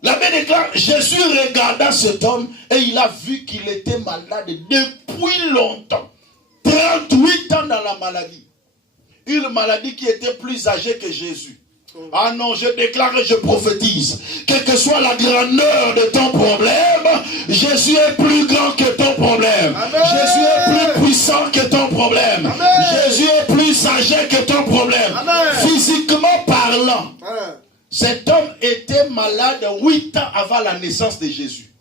la Bible déclare, Jésus regarda cet homme et il a vu qu'il était malade depuis longtemps. 38 ans dans la maladie. Une maladie qui était plus âgée que Jésus. Ah non, je déclare et je prophétise. Quelle que soit la grandeur de ton problème, Jésus est plus grand que ton problème. Amen. Jésus est plus puissant que ton problème. Amen. Jésus est plus âgé que ton problème. Amen. Physiquement parlant, Amen. cet homme était malade 8 ans avant la naissance de Jésus.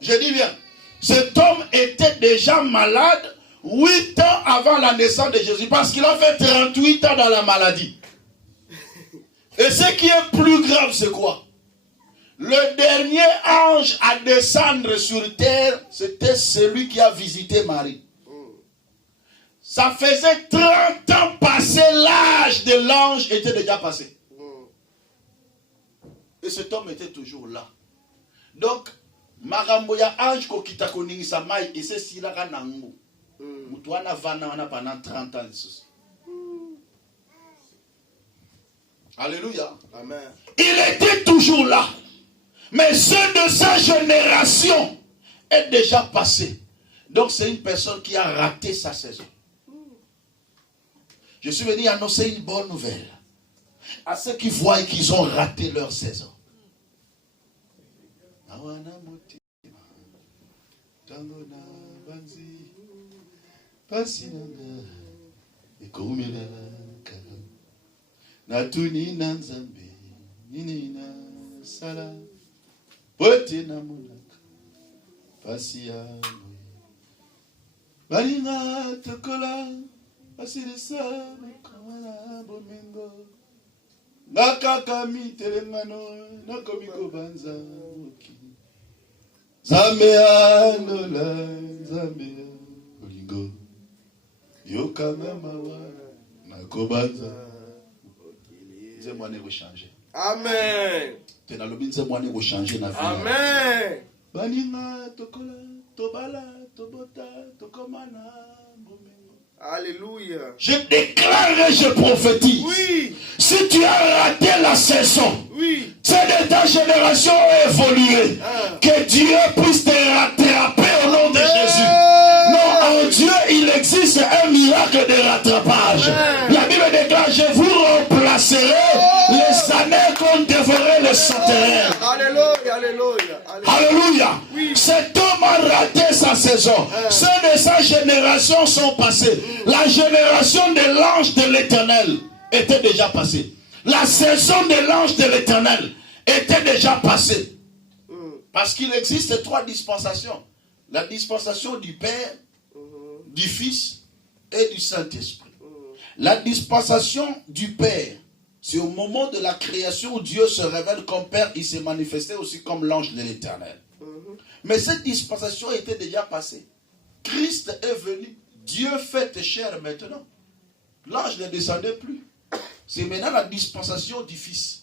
Je dis bien, cet homme était déjà malade 8 ans avant la naissance de Jésus, parce qu'il a fait 38 ans dans la maladie. Et ce qui est plus grave, c'est quoi? Le dernier ange à descendre sur terre, c'était celui qui a visité Marie. Ça faisait 30 ans passé, l'âge de l'ange était déjà passé. Et cet homme était toujours là. Donc, Maramboya ange kokita koningisa mai et c'est silaka nango. Mutuana vana pendant 30 ans. Alléluia. Amen. Il était toujours là. Mais ceux de sa génération est déjà passé. Donc c'est une personne qui a raté sa saison. Je suis venu annoncer une bonne nouvelle à ceux qui voient qu'ils ont raté leur saison. Natuni nanzambe nini na sala pote na monaka pasi ya balinga tokola pasi de sa kamala bomengo nakaka mitelengano nakomiko banza moki zambe anola zambe olingo yokanga mawa nakobanza. Amen. Amen. Alléluia. Je déclare et je prophétise. Oui. Si tu as raté la saison, Oui. c'est de ta génération évoluée. Que Dieu puisse te rattraper au nom de Jésus. Non, en Dieu, il existe un miracle de rattrapage. La Bible déclare, je vous remplacerai les années qu'on dévorait le sauterelles. Alléluia, alléluia. Alléluia. Oui. Cet homme a raté sa saison. Ceux de sa génération sont passés. La génération de l'ange de l'Éternel était déjà passée. La saison de l'ange de l'Éternel était déjà passée. Parce qu'il existe 3 dispensations. La dispensation du Père, du Fils et du Saint-Esprit. La dispensation du Père, c'est au moment de la création où Dieu se révèle comme Père, il s'est manifesté aussi comme l'ange de l'Éternel. Mais cette dispensation était déjà passée. Christ est venu, Dieu fait chair maintenant. L'ange ne descendait plus. C'est maintenant la dispensation du Fils.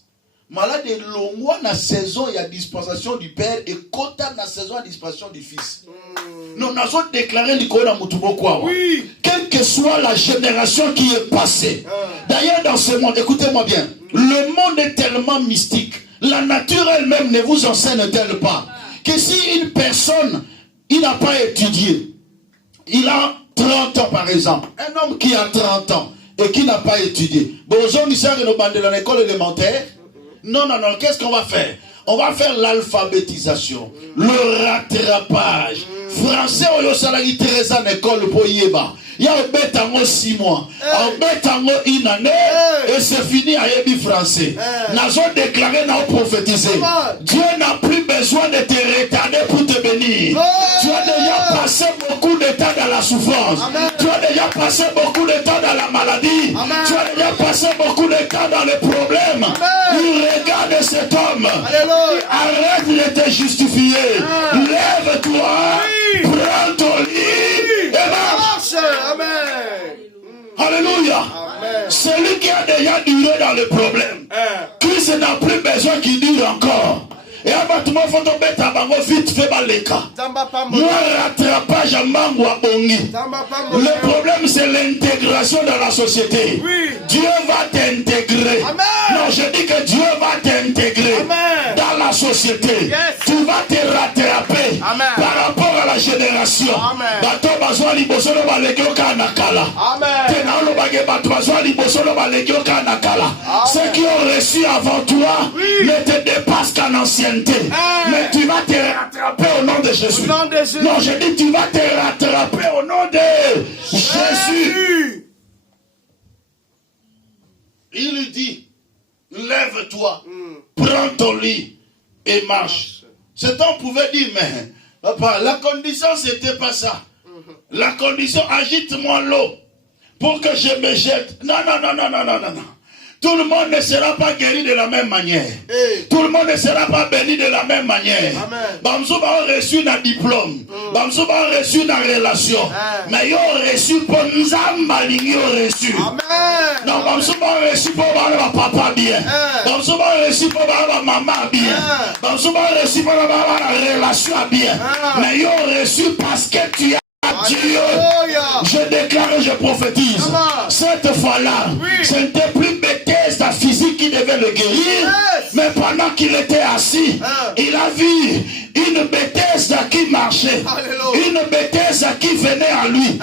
Malade et longwa na saison, il y a dispensation du Père et kota na saison, il y a dispensation du Fils. Nous avons déclaré l'icône à Moutoubo. Oui. Quelle que soit la génération qui est passée. D'ailleurs, dans ce monde, écoutez-moi bien, le monde est tellement mystique. La nature elle-même ne vous enseigne-t-elle pas que si une personne, il n'a pas étudié, il a 30 ans par exemple, un homme qui a 30 ans, et qui n'a pas étudié. Bonjour, nous sommes dans l'école élémentaire. Non, qu'est-ce qu'on va faire? On va faire l'alphabétisation, le rattrapage. Français, on y a très en école pour Yéba. Il y a un bête en 6 mois, un bête en 1 année, et c'est fini à Yébi français. Nous avons déclaré, nous avons prophétisé. Dieu n'a plus besoin de te retarder pour te bénir. Tu as déjà passé beaucoup de temps dans la souffrance. Tu as déjà passé beaucoup de temps dans la maladie. Tu as déjà passé beaucoup de temps dans les problèmes. Il regarde cet homme. Arrête de te justifier. Lève-toi, prends ton lit et marche. Amen. Alléluia. Celui qui a déjà duré dans le problème, Christ n'a plus besoin qu'il dure encore. Et abattement faut tomber tabango vite fait baleka. Moi rattrapage à mango à bongi. Le problème c'est l'intégration dans la société. Dieu va t'intégrer. Non, je dis que Dieu va t'intégrer dans la société. Tu vas te rattraper par rapport à la génération. Bato bazwa liboso lo balekio kana kala. Tena lo bage bato bazwa liboso lo balekio kana kala. Ceux qui ont reçu avant toi ne te dépassent qu'en ancienneté. Mais tu vas te rattraper au nom de Jésus. Non, je dis tu vas te rattraper au nom de Jésus. Il lui dit, lève-toi, prends ton lit et marche. Cet homme pouvait dire, mais papa, la condition c'était pas ça. La condition, agite-moi l'eau pour que je me jette. Non. Tout le monde ne sera pas guéri de la même manière. Tout le monde ne sera pas béni de la même manière. Bamsou va reçu un diplôme. Bamsou va reçu une relation. Mais ils ont reçu pour nous ils ont reçu. Non, Bamsou va reçu pour voir papa bien. Bamsou va reçu pour voir maman bien. Bamsou va reçu pour voir la relation bien. Mais ils ont reçu parce que tu as Dieu. Je déclare et je prophétise. Cette fois-là, ce n'était plus Bethesda physique qui devait le guérir, mais pendant qu'il était assis, il a vu une Bethesda qui marchait, une Bethesda qui venait à lui.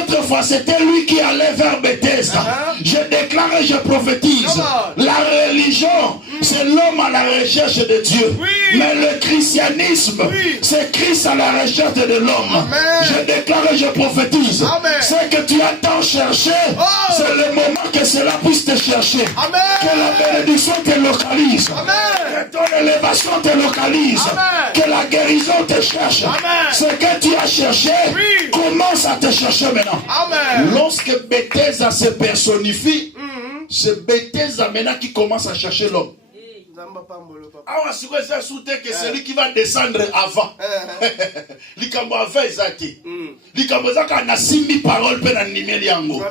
Autrefois, c'était lui qui allait vers Bethesda. Je déclare et je prophétise. La religion, c'est l'homme à la recherche de Dieu. Mais le christianisme, c'est Christ à la recherche de l'homme. Je déclare et je prophétise. Ce que tu as tant cherché, c'est le moment que cela puisse te chercher. Que la bénédiction te localise. Que ton élévation te localise. Que la guérison te cherche. Ce que tu as cherché, commence à te chercher maintenant. Lorsque Bethesda se personnifie, c'est Bethesda maintenant qui commence à chercher l'homme. Que celui qui va descendre avant. Likambo avant ezati. Likambo zaka na simi parole pe na nimeli yango.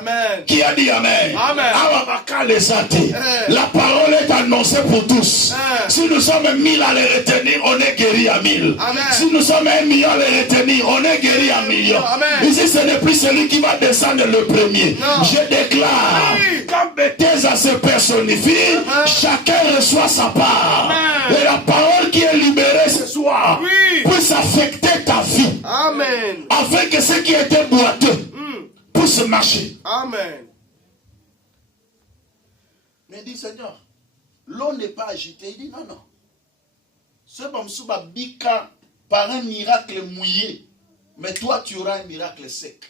Qui a dit amen? Awa bakale ezati. La parole est annoncée pour tous. Si nous sommes 1000 à les retenir, on est guéri à 1000. Si nous sommes 1 million à les retenir, on est guéri à 1 million. Ici ce n'est plus celui qui va descendre le premier. Je déclare, quand Bethesda se personnifie, chacun reçoit sa part. Et la parole qui est libérée ce soir puisse affecter ta vie. Amen. Afin que ce qui était boiteux puisse marcher. Amen. Mais dit Seigneur, l'eau n'est pas agitée. Il dit non. Ce Bamsouba Bika par un miracle mouillé. Mais toi tu auras un miracle sec.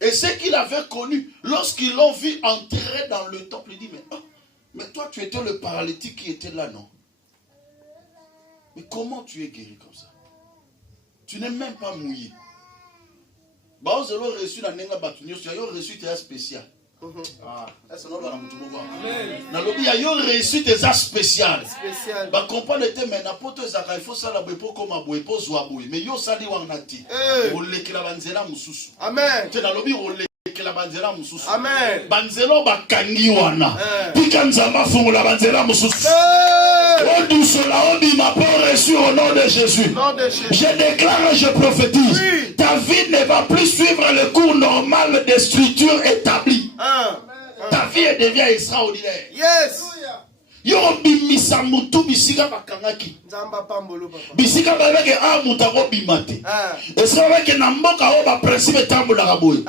Et ce qu'il avait connu, lorsqu'ils l'ont vu entrer dans le temple, il dit mais toi, tu étais le paralytique qui était là, non? Mais comment tu es guéri comme ça? Tu n'es même pas mouillé. Bah, vous avez reçu la nenga batunyo, tu as reçu tes spécial. C'est non, il y a reçu tes spécial. Bah, comprendre tes mais n'importe il faut ça la pour comme aboué, pour zoaboué. Mais yo sali wanati. On l'écrit la banzela moussousou. Amen. Tu n'as l'objet, on l'écrit. Amen. Banzelo bakangi wana. Pika nzamba fungola banzela mususu. On dit ma part reçue au nom de Jésus. Je déclare et je prophétise. Ta vie ne va plus suivre le cours normal des structures établies. Ta vie devient extraordinaire. Yes. Yo bimisa mutu bisika bakangaki. Nzamba pambolo papa. Bisika babeke mutako bimate. Est-ce que na mboka o ba principe tambola kaboy.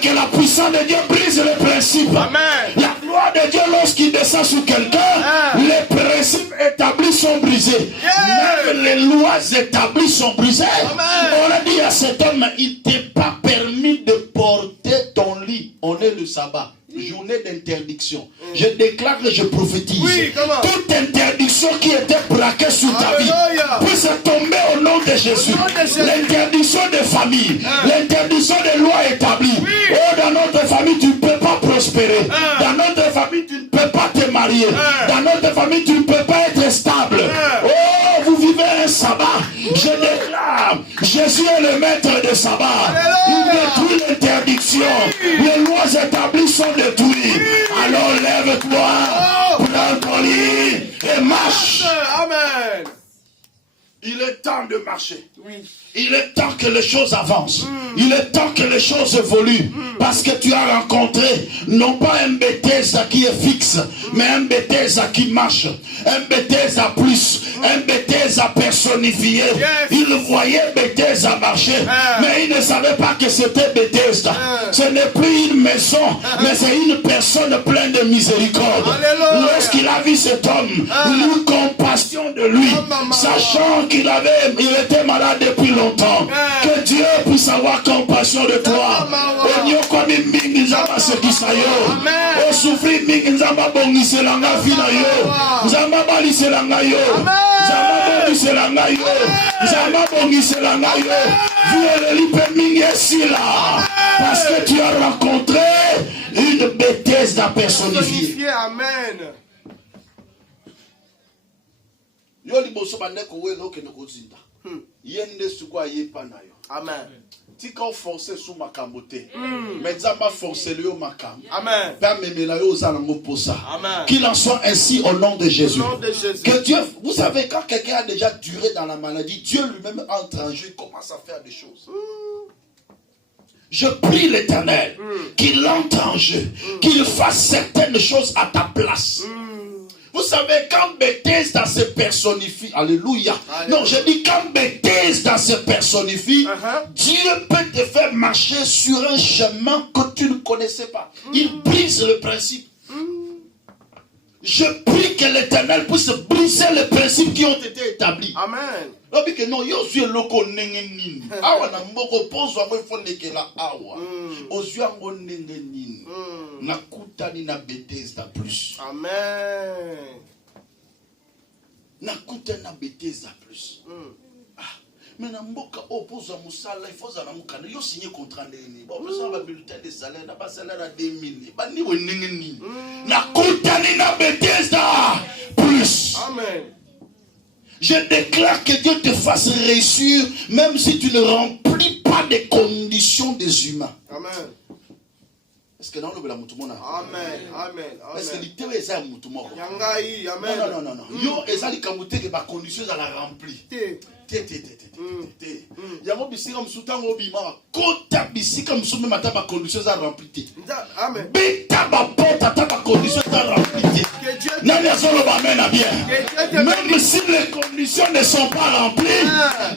Que la puissance de Dieu brise les principes. Amen. La gloire de Dieu lorsqu'il descend sur quelqu'un, les principes établis sont brisés. Même les lois établies sont brisées. On a dit à cet homme, il t'est pas permis de porter ton lit. On est le sabbat. Journée d'interdiction. Je déclare et je prophétise. Oui, toute interdiction qui était braquée sur ta vie puisse tomber au nom de Jésus. L'interdiction de famille, l'interdiction des lois établies. Oh, dans notre famille, tu ne peux pas prospérer. Dans notre famille, tu ne peux pas te marier. Dans notre famille, tu ne peux pas être stable. Oh, vous vivez un sabbat. Je déclare, Jésus est le maître de sabbat. Il détruit l'interdiction. Les lois établies sont détruites. Alors lève-toi, prends ton lit et marche. Amen. Il est temps de marcher. Oui. Il est temps que les choses avancent. Il est temps que les choses évoluent. Parce que tu as rencontré non pas un Bethesda qui est fixe, mais un Bethesda qui marche. Un Bethesda plus. Un Bethesda personnifié. Il voyait Bethesda marcher, mais il ne savait pas que c'était Bethesda. Ce n'est plus une maison, mais c'est une personne pleine de miséricorde. Lorsqu'il a vu cet homme, il eut compassion de lui, sachant qu'il était malade depuis longtemps. Que Dieu puisse avoir compassion de toi. Parce que tu as rencontré une Bethesda personnifiée. Amen. Amen. Tika forcer sous ma camoté. Mais ça m'a forcé le makam. Amen. Qu'il en soit ainsi au nom de Jésus. Au nom de Jésus. Que Dieu, vous savez, quand quelqu'un a déjà duré dans la maladie, Dieu lui-même entre en jeu, commence à faire des choses. Je prie l'Éternel qu'il entre en jeu, qu'il fasse certaines choses à ta place. Vous savez, quand Bethesda se personnifie, alléluia. Non, je dis quand Bethesda se personnifie, Dieu peut te faire marcher sur un chemin que tu ne connaissais pas. Il brise le principe. Je prie que l'Éternel puisse briser les principes qui ont été établis. Amen. Non, yo suis loko nengenini. Awa na mboko pozo amwe fondeke la awa. Ozu ango nengenini. Na kutani na Bethesda plus. Amen. Na kutani na Bethesda plus. Mais na mboka opposo à musala, il faut za na mukana yo signer contrat ndeni. Bon, besoin ba bulletin de salaire, na ba salaire à 2000. Ba ni we nengenini. Na kutani na Bethesda plus. Amen. Je déclare que Dieu te fasse réussir, même si tu ne remplis pas des conditions des humains. Amen. Est-ce que dans le bela mutumona? Amen. Amen. Est-ce que l'ité est un mutumoko? Yangai. Amen. Non. Yo ezali kamute que ba conditions à la remplir. Yango bisika msuta ngobima kota bisika msume mata ba conditions à remplir. Amen. Beta ba porta ta ba conditions à remplir. Nani azolo ba mena bien. Même si les conditions ne sont pas remplies,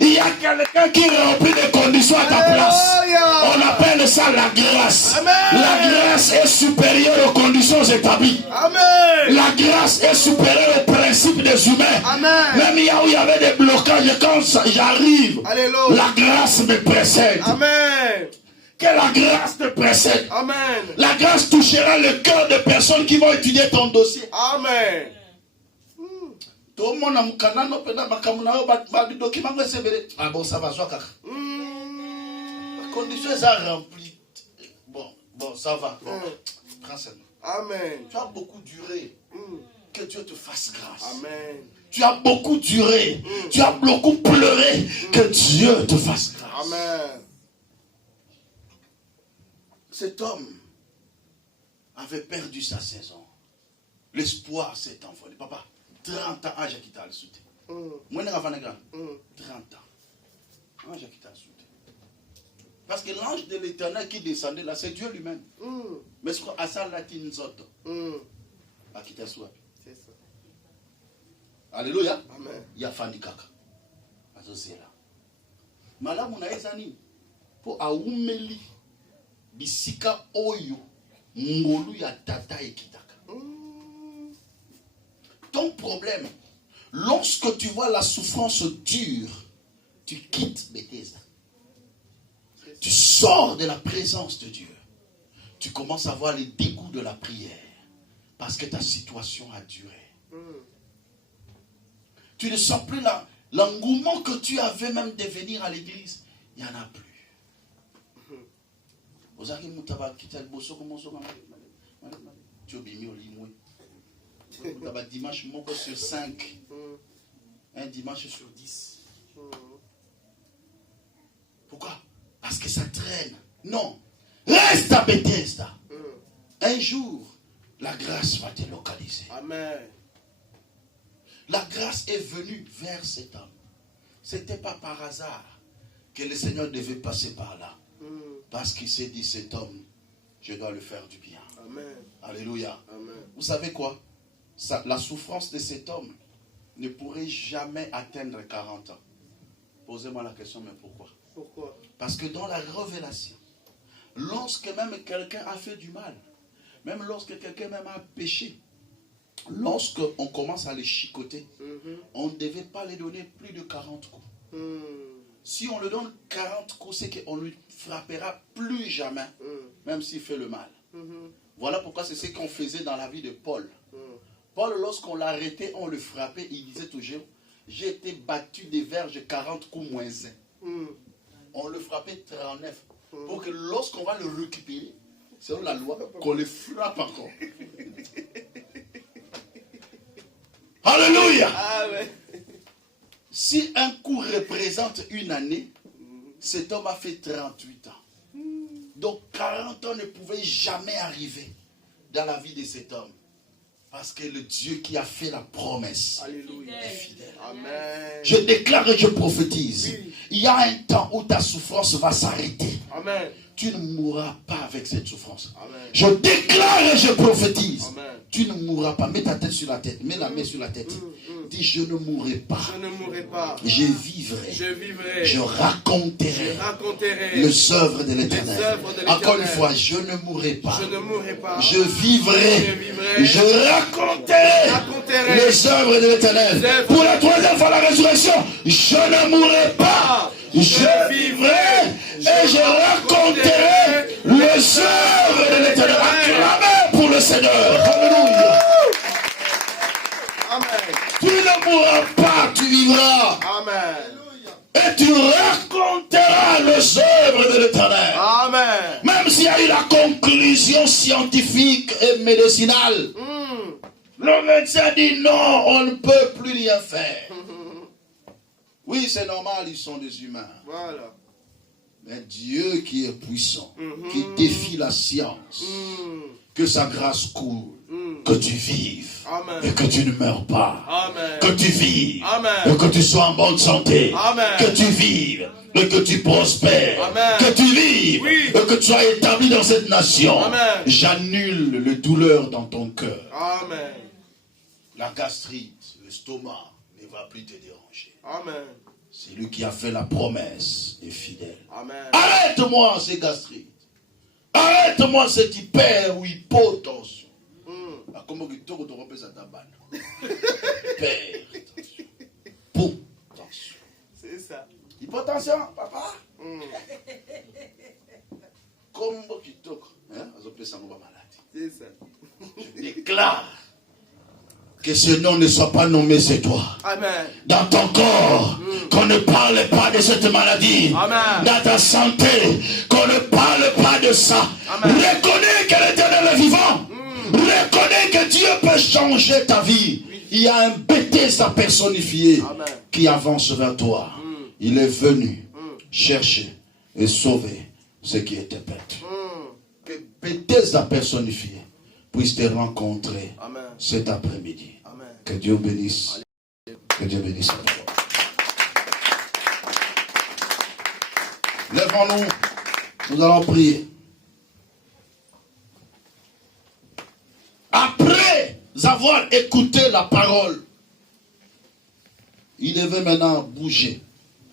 il y a quelqu'un qui remplit les conditions à ta place. On appelle ça la grâce. La grâce est supérieure aux conditions établies. Amen. La grâce est supérieure aux principes des humains. Amen. Même où il y avait des blocages, quand j'arrive, la grâce me précède. Amen. Que la grâce te précède. Amen. La grâce touchera le cœur des personnes qui vont étudier ton dossier. Amen. Tout le monde a ah bon, ça va, soit kaka. La condition est remplie. Bon, ça va. Bon. Prends seulement. Amen. Tu as beaucoup duré. Que Dieu te fasse grâce. Amen. Tu as beaucoup duré. Tu as beaucoup pleuré. Que Dieu te fasse grâce. Amen. Cet homme avait perdu sa saison. L'espoir s'est envolé. Papa, 30 ans, j'ai quitté le soutien. Moi, je 30 ans. J'ai quitté le soutien. Parce que l'ange de l'Éternel qui descendait là, c'est Dieu lui-même. Mais ce qu'on a ça là, qui nous autres. A quitté le soutien. C'est ça. Alléluia. Amen. Il y a Fandi Kaka. Azozela. Malamu na ezani. Po aumeli. Bisika oyo. Ngolu ya tata ekitaka. Ton problème, lorsque tu vois la souffrance dure, tu quittes Bethesda. Tu sors de la présence de Dieu. Tu commences à voir les dégoûts de la prière. Parce que ta situation a duré. Tu ne sens plus l'engouement que tu avais même de venir à l'église. Il n'y en a plus. Dimanche sur 5. Un dimanche sur 10. Pourquoi? Parce que ça traîne. Non. Reste à Bethesda. Un jour, la grâce va te localiser. Amen. La grâce est venue vers cet homme. Ce n'était pas par hasard que le Seigneur devait passer par là. Parce qu'il s'est dit, cet homme, je dois le faire du bien. Amen. Alléluia. Amen. Vous savez quoi? La souffrance de cet homme ne pourrait jamais atteindre 40 ans. Posez-moi la question, mais pourquoi? Pourquoi? Parce que dans la révélation, lorsque même quelqu'un a fait du mal, même lorsque quelqu'un même a péché, lorsque on commence à les chicoter, on ne devait pas les donner plus de 40 coups. Si on le donne 40 coups, c'est qu'on ne lui frappera plus jamais, même s'il fait le mal. Voilà pourquoi c'est ce qu'on faisait dans la vie de Paul. Paul, lorsqu'on l'arrêtait, on le frappait, il disait toujours, j'ai été battu des verges 40 coups moins 1. On le frappait 39. Pour que lorsqu'on va le récupérer, selon la loi, qu'on le frappe encore. Alléluia. Amen. Si un coup représente une année, cet homme a fait 38 ans. Donc 40 ans ne pouvaient jamais arriver dans la vie de cet homme. Parce que le Dieu qui a fait la promesse est fidèle. Amen. Je déclare et je prophétise. Oui. Il y a un temps où ta souffrance va s'arrêter. Amen. Tu ne mourras pas avec cette souffrance. Amen. Je déclare et je prophétise. Amen. Tu ne mourras pas. Mets ta tête sur la tête. Mets la main sur la tête. Dis, je ne mourrai pas. Je ne mourrai pas. Je vivrai. Je vivrai. Je raconterai. Je raconterai les œuvres de l'Éternel. Encore une fois, je ne mourrai pas. Je ne mourrai pas. Je vivrai. Je vivrai. Je raconterai les œuvres de l'Éternel. Pour la troisième fois la résurrection, je ne mourrai pas. Je vivrai et je raconterai les œuvres de l'Éternel. Acclamez pour le Seigneur. Alléluia. Amen. Tu ne mourras pas, tu vivras. Amen. Et tu raconteras les œuvres de l'Éternel. Amen. Même s'il y a eu la conclusion scientifique et médicinale. Le médecin dit non, on ne peut plus rien faire. Oui, c'est normal, ils sont des humains. Voilà. Mais Dieu qui est puissant, qui défie la science, que sa grâce coule, que tu vives. Amen. Et que tu ne meurs pas. Amen. Que tu vives. Amen. Et que tu sois en bonne santé. Amen. Que tu vives. Et que tu prospères. Amen. Que tu vives. Oui. Et que tu sois établi dans cette nation. Amen. J'annule les douleurs dans ton cœur. Amen. La gastrite, l'estomac ne va plus te déranger. Amen. C'est lui qui a fait la promesse est fidèle. Amen. Arrête-moi ces gastrites. Arrête-moi cette hyper ou hypotension. Comment tu te repères à ta banne? Hypertension. Hypotension. C'est ça. Hypotension, papa. Comment tu te repères? C'est ça. Je déclare que ce nom ne soit pas nommé, c'est toi. Amen. Dans ton corps, qu'on ne parle pas de cette maladie. Amen. Dans ta santé, qu'on ne parle pas de ça. Amen. Reconnais que l'Éternel est vivant. Reconnais que Dieu peut changer ta vie. Il y a un Bethesda personnifié qui avance vers toi. Il est venu chercher et sauver ce qui était bête. Que Bethesda personnifié puisse te rencontrer cet après-midi. Que Dieu bénisse. Que Dieu bénisse. Lèvons-nous. Nous allons prier. Après avoir écouté la parole, Il devait maintenant bouger,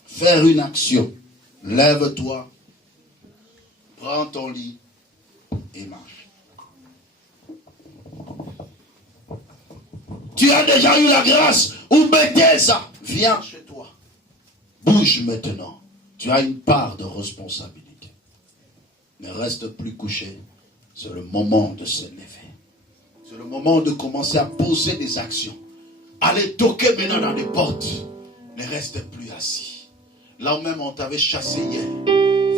faire une action. Lève-toi, prends ton lit et marche. Tu as déjà eu la grâce ou Bethesda. Viens chez toi. Bouge maintenant. Tu as une part de responsabilité. Ne reste plus couché. C'est le moment de se lever. C'est le moment de commencer à poser des actions. Allez toquer maintenant dans les portes. Ne reste plus assis. Là où même on t'avait chassé hier,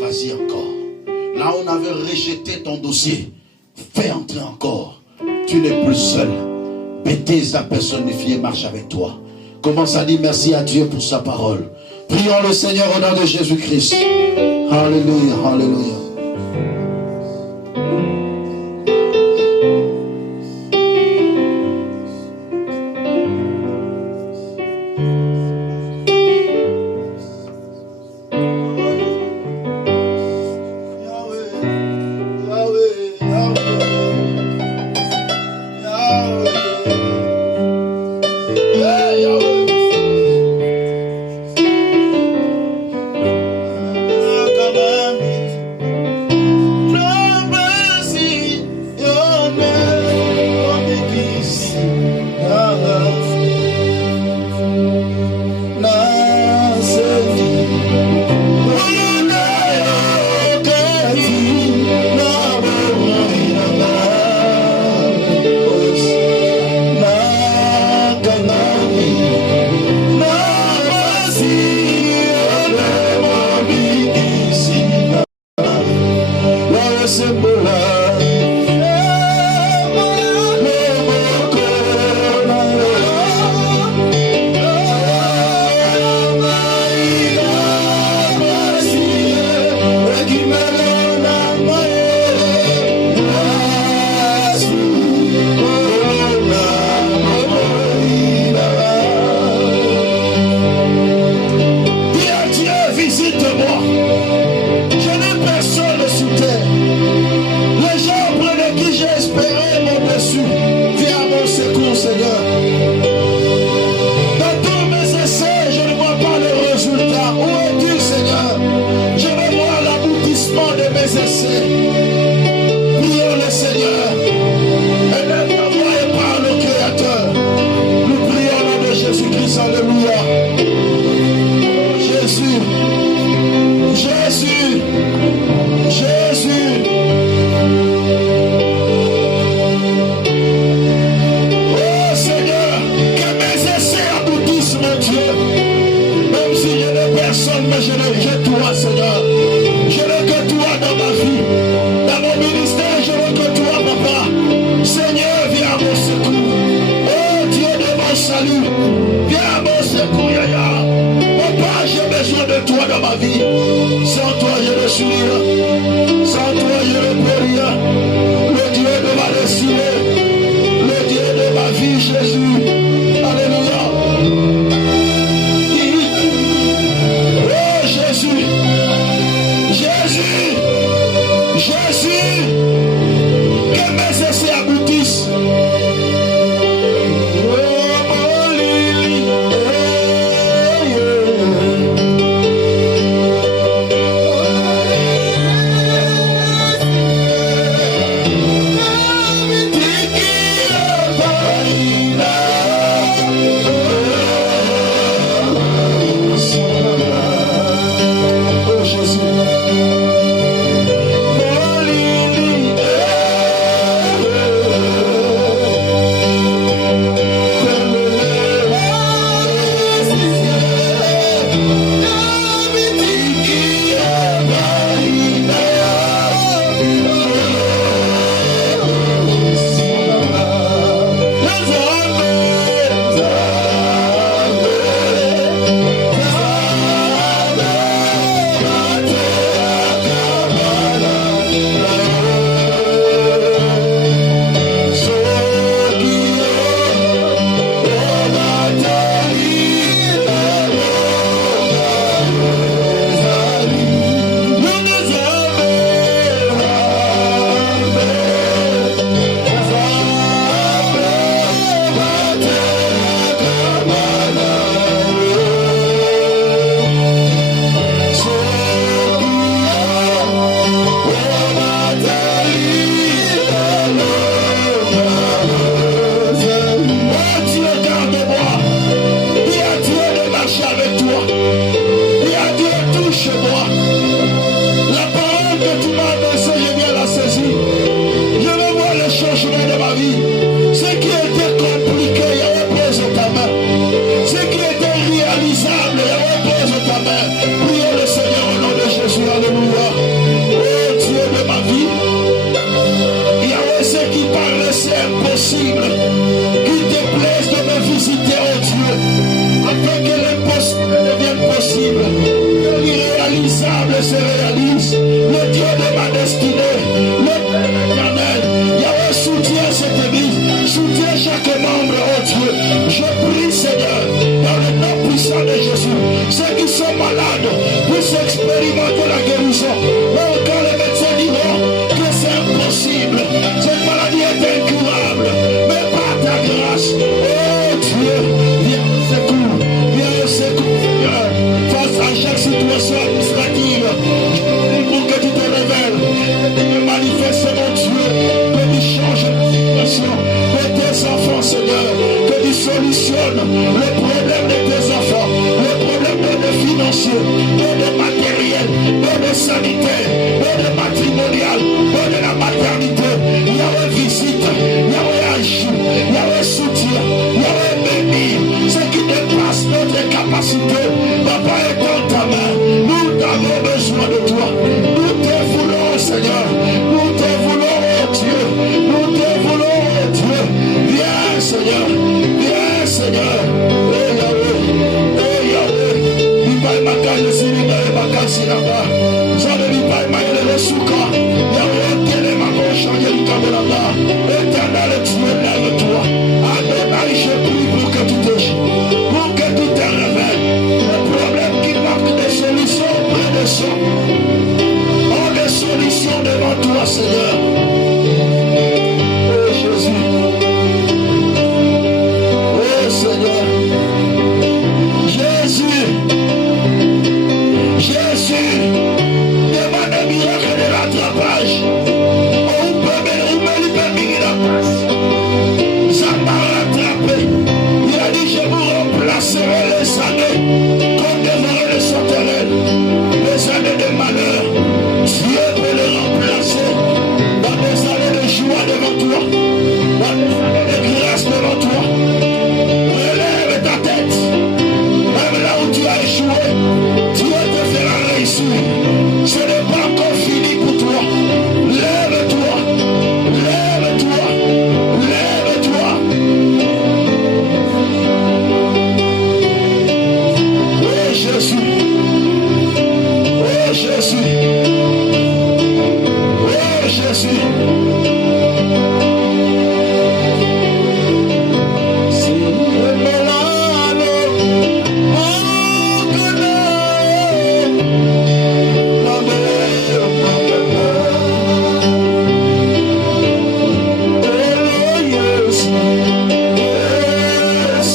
vas-y encore. Là où on avait rejeté ton dossier, fais entrer encore. Tu n'es plus seul. Bethesda personnifié marche avec toi. Commence à dire merci à Dieu pour sa parole. Prions le Seigneur au nom de Jésus-Christ. Alléluia, alléluia. Priez le Seigneur au nom de Jésus. Alléluia. Oh Dieu de ma vie. Yahweh, ce qui parle, c'est impossible. Qu'il te plaise de me visiter, oh Dieu, afin que l'impossible devienne possible. Que l'irréalisable se réalise. Le Dieu de ma destinée, le Père éternel. Yahweh, soutiens cette église. Soutiens chaque membre, oh Dieu. Je prie, Seigneur, dans le nom puissant de Jésus. Ceux qui sont malades puissent expérimenter la guérison. Mais quand les médecins diront que c'est impossible, cette maladie est incurable. Mais par ta grâce, oh Dieu, viens au secours. Viens au secours, Seigneur. Face à chaque situation administrative, je prie pour que tu te révèles. Que tu me manifestes, mon Dieu. Que tu changes la situation de tes enfants, Seigneur. Que tu solutionnes le problème de tes enfants. Le problème de financier, de matériel, de sanitaire, de matrimonial, de la maternité. Yahweh visite, Yahweh agit, Yahweh soutient, Yahweh bénit. Ce qui dépasse notre capacité, Papa est dans ta main. Nous avons besoin de toi. Nous te voulons, Seigneur. Nous te voulons, oh Dieu. Nous te voulons, oh Dieu. Viens, Seigneur. Viens, Seigneur. Oh Yahweh. Oh Yahweh. Bibai makane siriga e bakasi naba. Zale bibai maile le suka. Yahweh tele mako change l'ikabolanga. Éternel, tu me lèves-toi. Adonai, je prie pour que tu te pour que tu te révèles. Le problème qui manque de solutions auprès de ça. Oh, des solutions devant toi, Seigneur. Oh Jésus. Oh Seigneur. Jésus. Jésus. Demande un miracle de rattrapage. Oh, on me libère la place. Ça m'a rattrapé. Il a dit, je vous remplacerai les années comme devant les sauterelles. Les années de malheur. Dieu peut les remplacer dans des années de joie devant toi, dans des années de grâce devant toi. Relève ta tête, même là où tu as échoué, Dieu te fera réussir. Ce n'est pas encore fini pour toi. Lève-toi, lève-toi, lève-toi. Oh Jésus, oh Jésus. Oh Jésus. Si le melano, oh que non, la mer, oh yes, yes,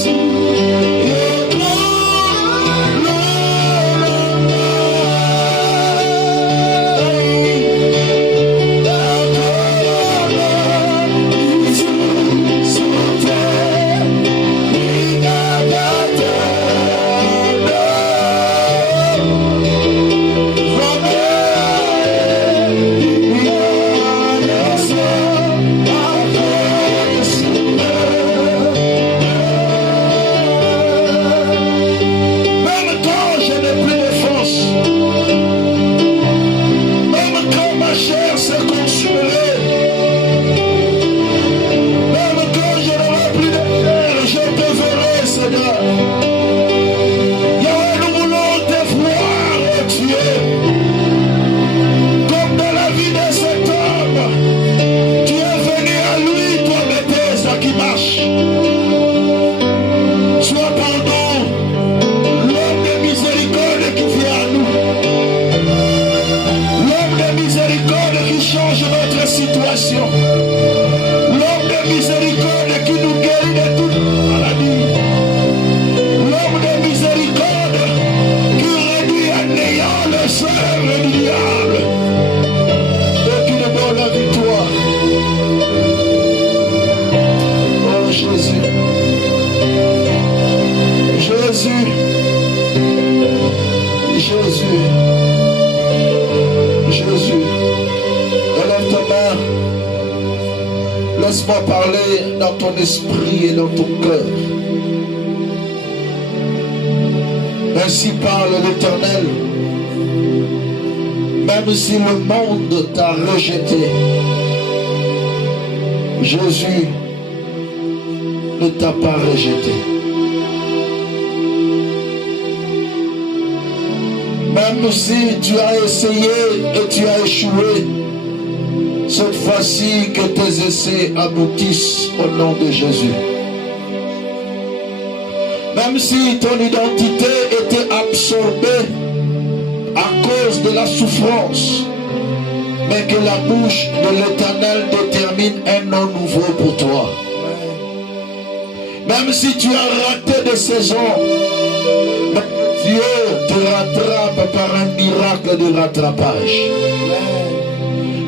Laisse-moi parler dans ton esprit et dans ton cœur. Ainsi parle l'Éternel. Même si le monde t'a rejeté, Jésus ne t'a pas rejeté. Même si tu as essayé et tu as échoué, cette fois-ci que tes essais aboutissent au nom de Jésus. Même si ton identité était absorbée à cause de la souffrance, mais que la bouche de l'Éternel détermine un nom nouveau pour toi. Même si tu as raté des saisons, Dieu te rattrape par un miracle de rattrapage.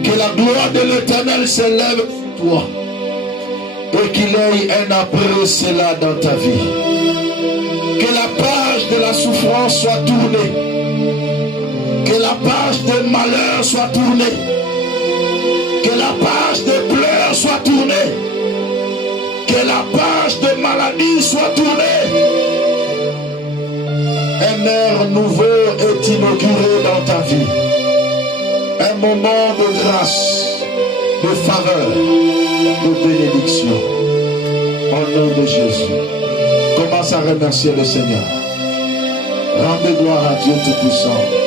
Que la gloire de l'Éternel s'élève sur toi et qu'il ait un après cela dans ta vie. Que la page de la souffrance soit tournée. Que la page de malheur soit tournée. Que la page de pleurs soit tournée. Que la page de maladie soit tournée. Un air nouveau est inauguré dans ta vie. Un moment de grâce, de faveur, de bénédiction. Au nom de Jésus. Commence à remercier le Seigneur. Rendez gloire à Dieu Tout-Puissant.